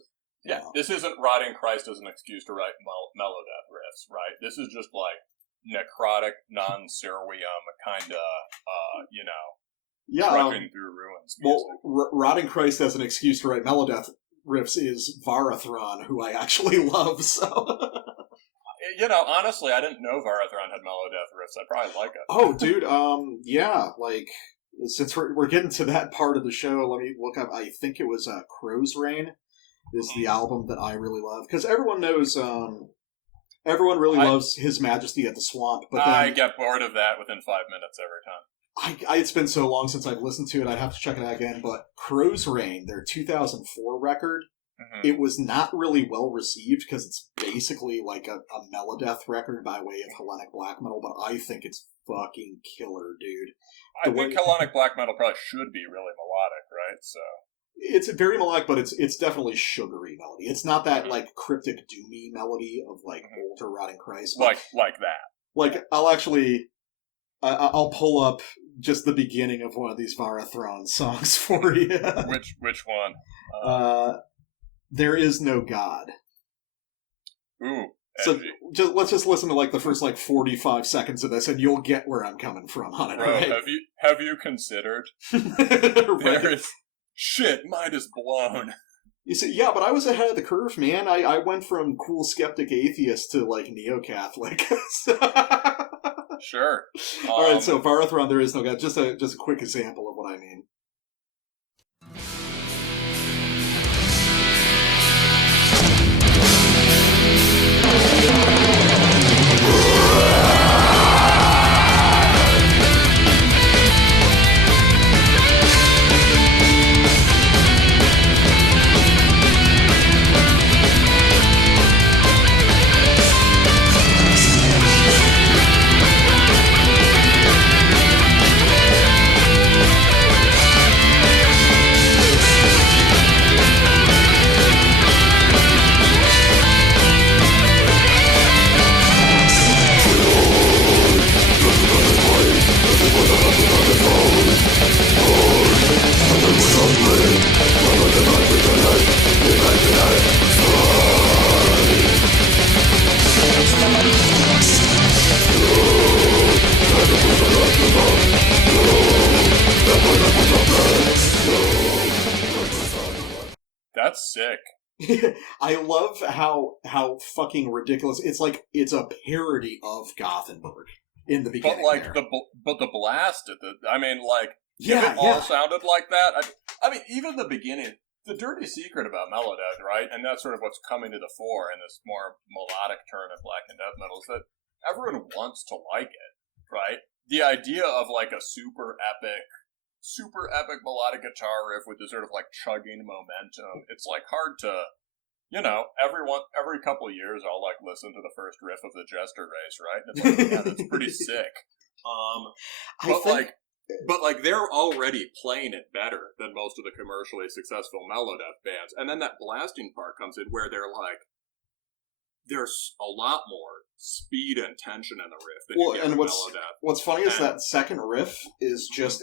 Yeah, this isn't Rotting Christ as an excuse to write Melodeath riffs, right? This is just like necrotic, non-Servium kind of, trudging through ruins music. Well, Rotting Christ as an excuse to write Melodeath riffs is Varathron, who I actually love, so... honestly, I didn't know Varathron had Melodeath riffs. I'd probably like it. Oh, dude, yeah, like, since we're getting to that part of the show, let me look up, I think it was Crow's Reign is the album that I really love, because everyone knows, everyone really loves His Majesty at the Swamp, but then... I get bored of that within 5 minutes every time. It's been so long since I've listened to it, I'd have to check it out again, but Crow's Reign, their 2004 record, it was not really well received because it's basically like a Melodeath record by way of Hellenic black metal, but I think it's fucking killer, dude. I think Hellenic black metal probably should be really melodic, right? So it's very melodic, but it's definitely sugary melody. It's not that like cryptic doomy melody of like older Rotting Christ, like that. Like I'll pull up just the beginning of one of these Varathron songs for you. Which one? There Is No God. Ooh. So let's just listen to like the first 45 seconds of this, and you'll get where I'm coming from on it. Bro, right? have you considered? Shit, mind is blown. You see, yeah, but I was ahead of the curve, man. I went from cool skeptic atheist to neo-Catholic. Sure. All right, so Varathron, There Is No God. Just a quick example of what I mean. That's sick. I love how fucking ridiculous it's a parody of Gothenburg in the beginning. But the blast at the if it all sounded like that. I mean, even the beginning, the dirty secret about Melodeath, right? And that's sort of what's coming to the fore in this more melodic turn of black and death metal is that everyone wants to like it, right? The idea of like a super epic melodic guitar riff with this sort of like chugging momentum, it's like hard to every couple of years I'll like listen to the first riff of the Jester race, right? And it's like, yeah, that's pretty sick. But they're already playing it better than most of the commercially successful melodeath bands. And then that blasting part comes in where they're like, there's a lot more speed and tension in the riff than you get in melodeath. What's funny is that second riff is just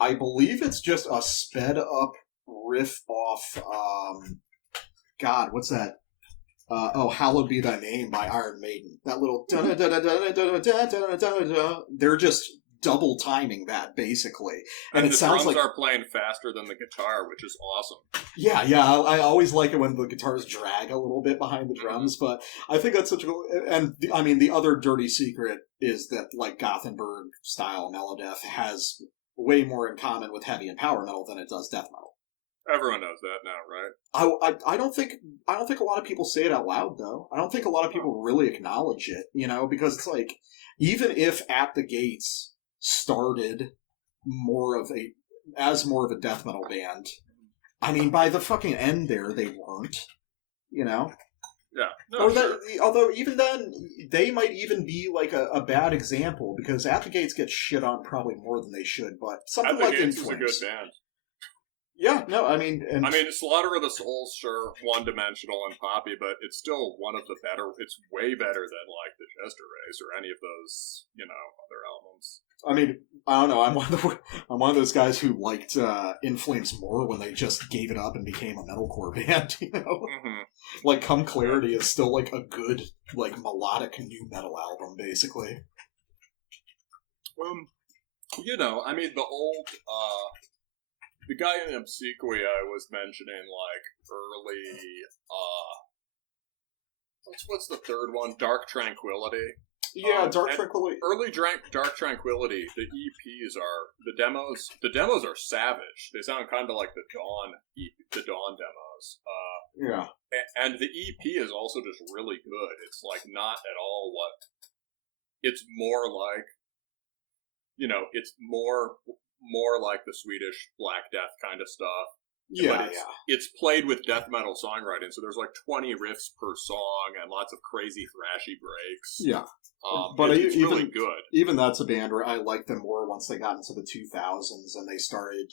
I believe it's just a sped up riff off, God, what's that? Hallowed Be Thy Name by Iron Maiden. That little they're just double timing that, basically. And it sounds like... the drums are playing faster than the guitar, which is awesome. Yeah, I always like it when the guitars drag a little bit behind the drums, but I think that's such a... And, the other dirty secret is that, like, Gothenburg-style melodeath has way more in common with heavy and power metal than it does death metal. Everyone knows that now, right? I don't think a lot of people say it out loud, though. I don't think a lot of people really acknowledge it, because it's like, even if At the Gates started more of a death metal band, by the fucking end there, they weren't, Yeah. No, although even then, they might even be like a bad example, because At the Gates gets shit on probably more than they should, but something like Influence is a good band. Yeah, no, Slaughter of the Souls, sure, one-dimensional and poppy, but it's still one of the better, it's way better than, like, the Jester Race or any of those, other albums. I don't know, I'm one of those guys who liked In Flames more when they just gave it up and became a metalcore band, Mm-hmm. Like, Come Clarity is still, like, a good, like, melodic new metal album, basically. The old, the guy in Obsequia was mentioning, like, early, what's the third one? Dark Tranquility. Yeah, Dark Tranquility. Early Dark Tranquility, the EPs the demos are savage. They sound kind of like the Dawn demos. Yeah. And the EP is also just really good. It's, like, not at all it's more like, it's more like the Swedish Black Death kind of stuff. Yeah, but it's played with death metal songwriting, so there's like 20 riffs per song and lots of crazy thrashy breaks. Yeah. But it's really good. Even that's a band where I liked them more once they got into the 2000s and they started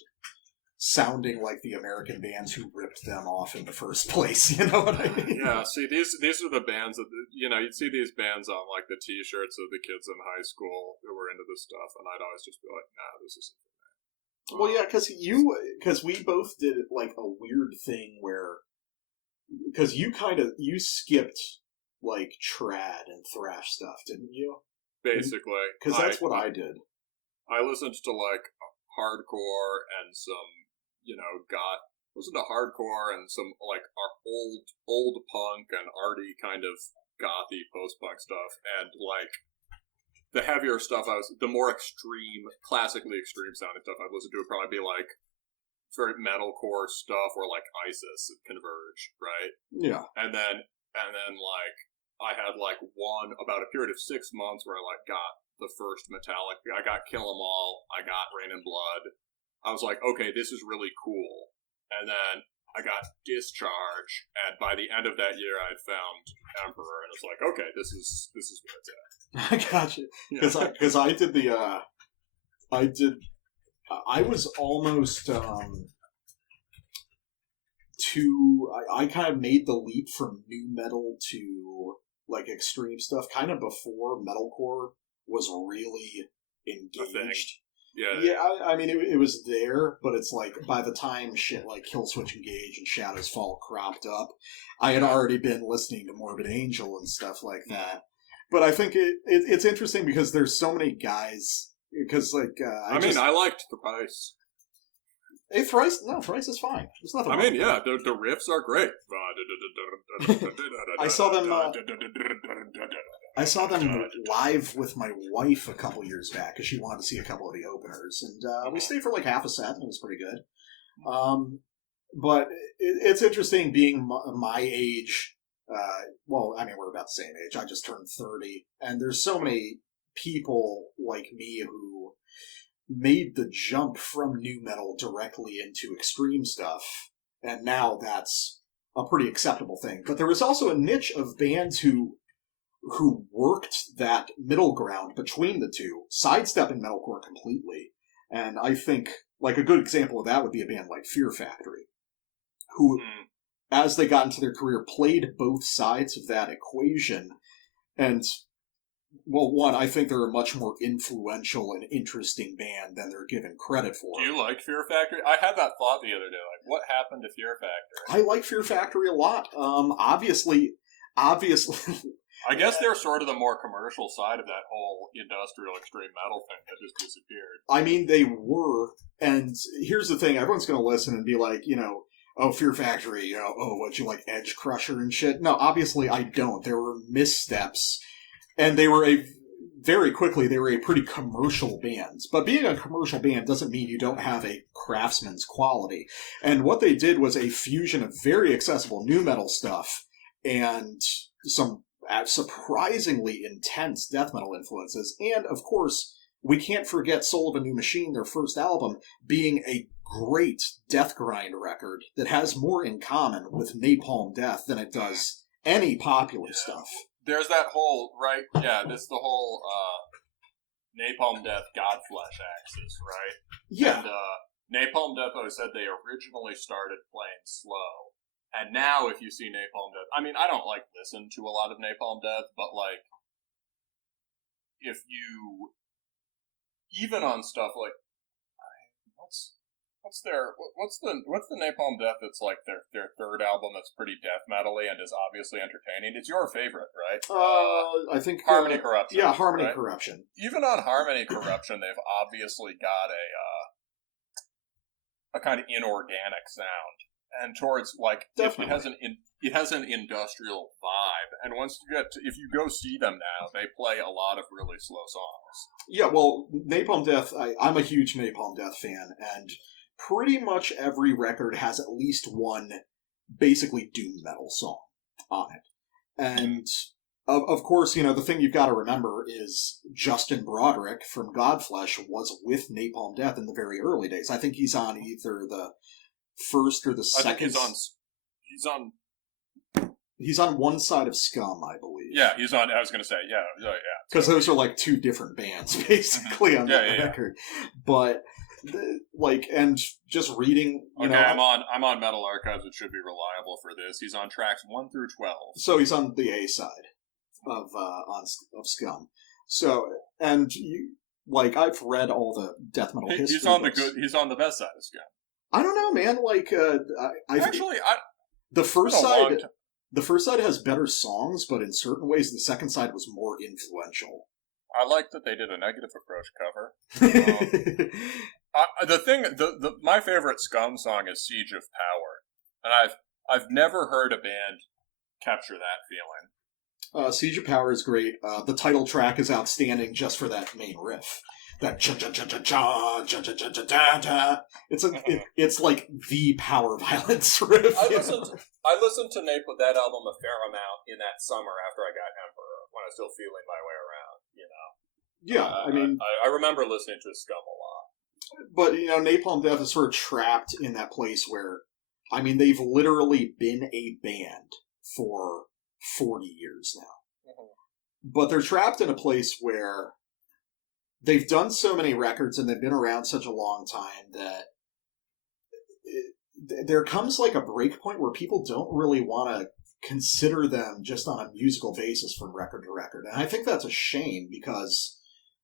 sounding like the American bands who ripped them off in the first place, you know what I mean? Yeah, see, these are the bands that, you'd see these bands on, like, the t-shirts of the kids in high school who were into this stuff, and I'd always just be like, nah, this isn't. Well, yeah, because we both did, like, a weird thing where, because you skipped, like, trad and thrash stuff, didn't you? Basically. Because that's what I did. I listened to, like, hardcore and some, listened to hardcore and some, like, old punk and arty kind of gothy post-punk stuff, and, like, the heavier stuff, the more extreme, classically extreme sounding stuff I'd listen to would probably be, like, very metalcore stuff or, like, ISIS and Converge, right? Yeah. And then, like, I had, like, about a period of 6 months where I, like, got the first Metallic, I got Kill 'Em All, I got Rain and Blood. I was like, okay, this is really cool. And then I got Discharge, and by the end of that year, I found Emperor, and it's like, okay, this is where it's at. I got you. Because I did I was almost, I kind of made the leap from new metal to, like, extreme stuff kind of before metalcore was really engaged. Yeah, it was there, but it's like, by the time shit like Killswitch Engage and Shadows Fall cropped up, I had already been listening to Morbid Angel and stuff like that. But I think it's interesting because there's so many guys, because, like, I liked Thrice. Hey, Thrice is fine. There's nothing wrong. Yeah, the riffs are great. I saw them live with my wife a couple years back because she wanted to see a couple of the openers, and we stayed for like half a set, and it was pretty good. But it's interesting being my age. We're about the same age. I just turned 30, and there's so many people like me who made the jump from new metal directly into extreme stuff, and now that's a pretty acceptable thing. But there was also a niche of bands who worked that middle ground between the two, sidestepping metalcore completely. And I think, like, a good example of that would be a band like Fear Factory, who, as they got into their career, played both sides of that equation. And, well, one, I think they're a much more influential and interesting band than they're given credit for. Do you like Fear Factory? I had that thought the other day, like, what happened to Fear Factory? I like Fear Factory a lot. Obviously... I guess they're sort of the more commercial side of that whole industrial extreme metal thing that just disappeared. I mean, they were, and here's the thing, everyone's going to listen and be like, oh, Fear Factory, what, you like Edge Crusher and shit? No, obviously I don't. There were missteps, and they were very quickly, they were a pretty commercial band. But being a commercial band doesn't mean you don't have a craftsman's quality. And what they did was a fusion of very accessible nu metal stuff and some surprisingly intense death metal influences. And, of course, we can't forget Soul of a New Machine, their first album, being a great death grind record that has more in common with Napalm Death than it does any popular stuff. There's that whole, this the whole Napalm Death Godflesh axis, right? Yeah. And Napalm Death always said they originally started playing slow. And now, if you see Napalm Death, I mean, I don't, listen to a lot of Napalm Death, but, if you, even on stuff like, what's the Napalm Death that's, their third album that's pretty death metal-y and is obviously entertaining? It's your favorite, right? I think... Harmony Corruption. Yeah, Harmony right? Corruption. Even on Harmony Corruption, they've obviously got a kind of inorganic sound. And towards, it has an industrial vibe. And once you if you go see them now, they play a lot of really slow songs. Yeah, well, Napalm Death, I'm a huge Napalm Death fan, and pretty much every record has at least one basically doom metal song on it. And, of course, the thing you've got to remember is Justin Broderick from Godflesh was with Napalm Death in the very early days. I think he's on either the first or the second. I think he's on one side of Scum, I believe. Yeah, he's on. I was going to say, yeah. Because those are two different bands basically on that record. But and just reading. I'm on Metal Archives. It should be reliable for this. He's on tracks 1 through 12. So he's on the A side of Scum. So and I've read all the death metal history. He's on the best side of Scum. I don't know, man. The first side has better songs, but in certain ways, the second side was more influential. I like that they did a Negative Approach cover. My favorite Scum song is Siege of Power, and I've never heard a band capture that feeling. Siege of Power is great. The title track is outstanding just for that main riff. That it's like the power violence riff. I listened to that album a fair amount in that summer after I got Emperor when I was still feeling my way around. Yeah, I mean, I remember listening to Scum a lot. But Napalm Death is sort of trapped in that place where, I mean, they've literally been a band for 40 years now, but they're trapped in a place where they've done so many records and they've been around such a long time that there comes a break point where people don't really want to consider them just on a musical basis from record to record. And I think that's a shame because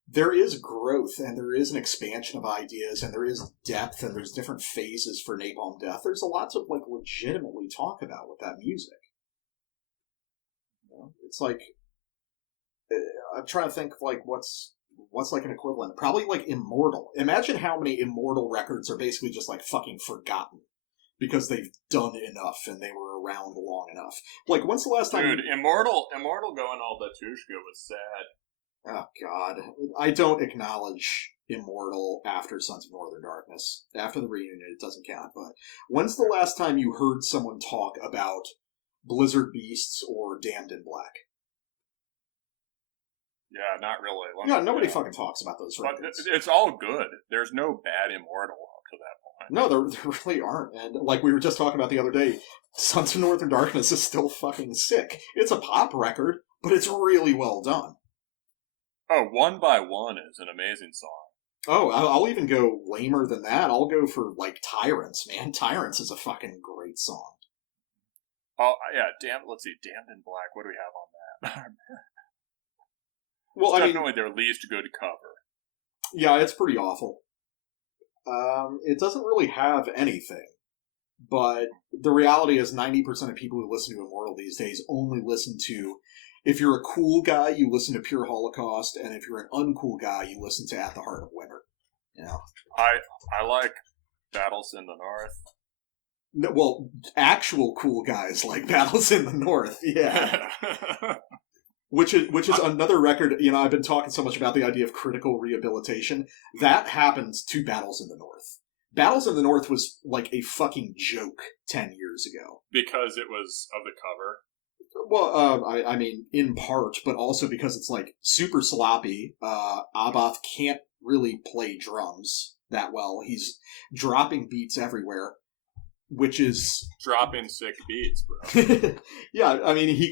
there is growth and there is an expansion of ideas and there is depth and there's different phases for Napalm Death. There's a lot to legitimately talk about with that music. It's I'm trying to think what's an equivalent? Probably Immortal. Imagine how many Immortal records are basically just fucking forgotten because they've done enough and they were around long enough. When's the last time? Dude, Immortal going all Batushka was sad. Oh God, I don't acknowledge Immortal after Sons of Northern Darkness. After the reunion, it doesn't count. But when's the last time you heard someone talk about Blizzard Beasts or Damned in Black? Yeah, not really. Nobody fucking talks about those records. But it's all good. There's no bad Immortal up to that point. No, there really aren't. And like we were just talking about the other day, Sons of Northern Darkness is still fucking sick. It's a pop record, but it's really well done. Oh, One by One is an amazing song. Oh, I'll even go lamer than that. I'll go for, like, Tyrants, man. Tyrants is a fucking great song. Oh, yeah, let's see, Damned in Black, what do we have on that? Well, it's definitely their least good cover. Yeah, it's pretty awful. It doesn't really have anything, but the reality is 90% of people who listen to Immortal these days only listen to, if you're a cool guy, you listen to Pure Holocaust, and if you're an uncool guy, you listen to At the Heart of Winter. You know? I like Battles in the North. No, well, actual cool guys like Battles in the North, yeah. Which is another record, you know, I've been talking so much about the idea of critical rehabilitation. That happens to Battles in the North. Battles in the North was like a fucking joke 10 years ago. Because it was of the cover? Well, I mean, in part, but also because it's like super sloppy. Azath can't really play drums that well. He's dropping beats everywhere, which is... Dropping sick beats, bro. Yeah, I mean, he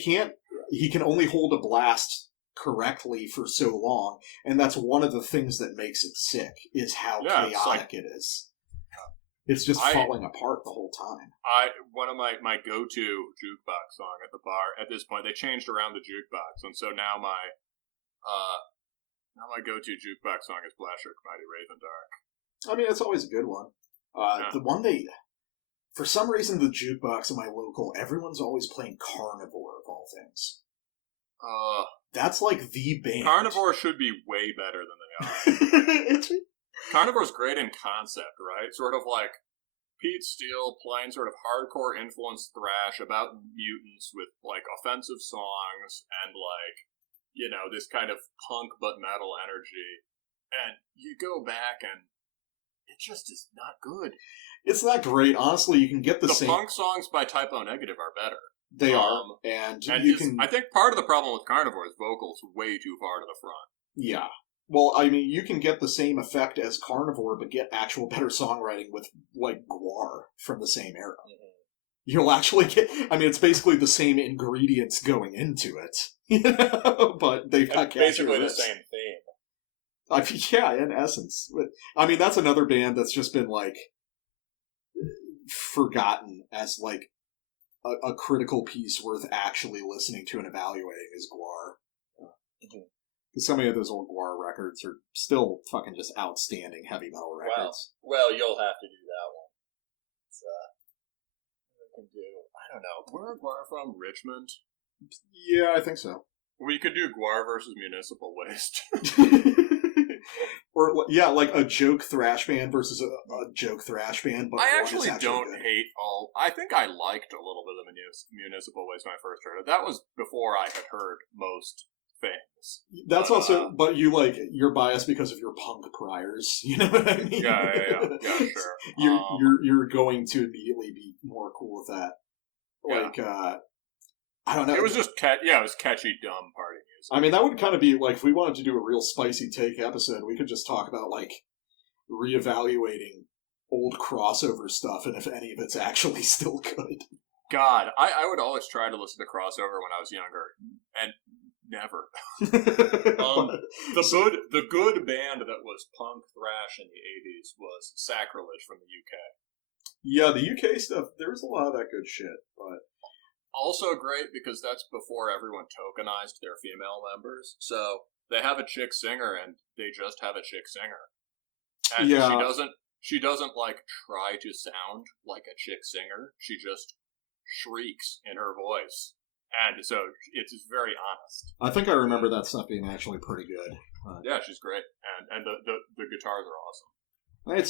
can only hold a blast correctly for so long, and that's one of the things that makes it sick, is how chaotic it is. It's just falling apart the whole time. One of my go-to jukebox song at the bar, at this point, they changed around the jukebox, and so now my go-to jukebox song is Blashirk Mighty Raven Dark. I mean, it's always a good one. The one for some reason, the jukebox in my local, everyone's always playing Carnivore, of all things. That's like the band. Carnivore should be way better than they are. Carnivore's great in concept, right? Sort of like Pete Steele playing sort of hardcore influenced thrash about mutants with like offensive songs and like, you know, this kind of punk but metal energy. And you go back and it just is not good. It's not great. Honestly, you can get the same... punk songs by Typo Negative are better. They are. And you can... I think part of the problem with Carnivore is vocals way too far to the front. Yeah. Well, I mean, you can get the same effect as Carnivore, but get actual better songwriting with, like, Gwar from the same era. Mm-hmm. You'll actually get... I mean, it's basically the same ingredients going into it. You know? But they've got basically the same theme. Yeah, in essence. I mean, that's another band that's just been, like, forgotten as, like, a critical piece worth actually listening to and evaluating is Gwar. Mm-hmm. So many of those old Gwar records are still fucking just outstanding heavy metal records. Well, you'll have to do that one. It's, we can do, I don't know, where are Gwar from? Richmond? Yeah, I think so. We could do Gwar versus Municipal Waste. Or, yeah, like a joke thrash band versus a joke thrash band. But I actually don't hate all... I think I liked a little bit of Municipal Waste when I first heard it. That was before I had heard most things. That's also... But you're biased because of your punk priors. You know what I mean? Yeah, sure. You're going to immediately be more cool with that. Like, I don't know. It was just it was catchy, dumb party music. I mean, that would kind of be, like, if we wanted to do a real spicy take episode, we could just talk about, like, reevaluating old crossover stuff and if any of it's actually still good. God, I would always try to listen to crossover when I was younger, and never. The good band that was punk thrash in the 80s was Sacrilege from the UK. Yeah, the UK stuff, there was a lot of that good shit, but... Also great because that's before everyone tokenized their female members. So they have a chick singer and they just have a chick singer. And she doesn't like try to sound like a chick singer. She just shrieks in her voice. And so it's very honest. I think I remember that stuff being actually pretty good. Yeah, she's great. And the guitars are awesome. All right,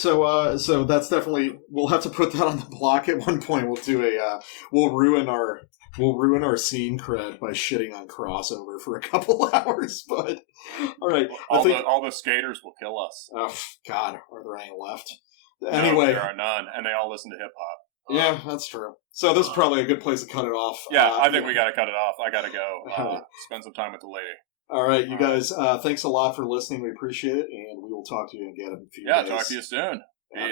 so that's definitely, we'll have to put that on the block at one point. We'll do we'll ruin our scene cred by shitting on crossover for a couple hours. But all right, all the skaters will kill us. Oh God, are there any left? Anyway, there are none, and they all listen to hip hop. Yeah, that's true. So this is probably a good place to cut it off. Yeah, I think we got to cut it off. I got to go spend some time with the lady. All right, you guys, thanks a lot for listening. We appreciate it, and we will talk to you again in a few days. Yeah, talk to you soon. Peace.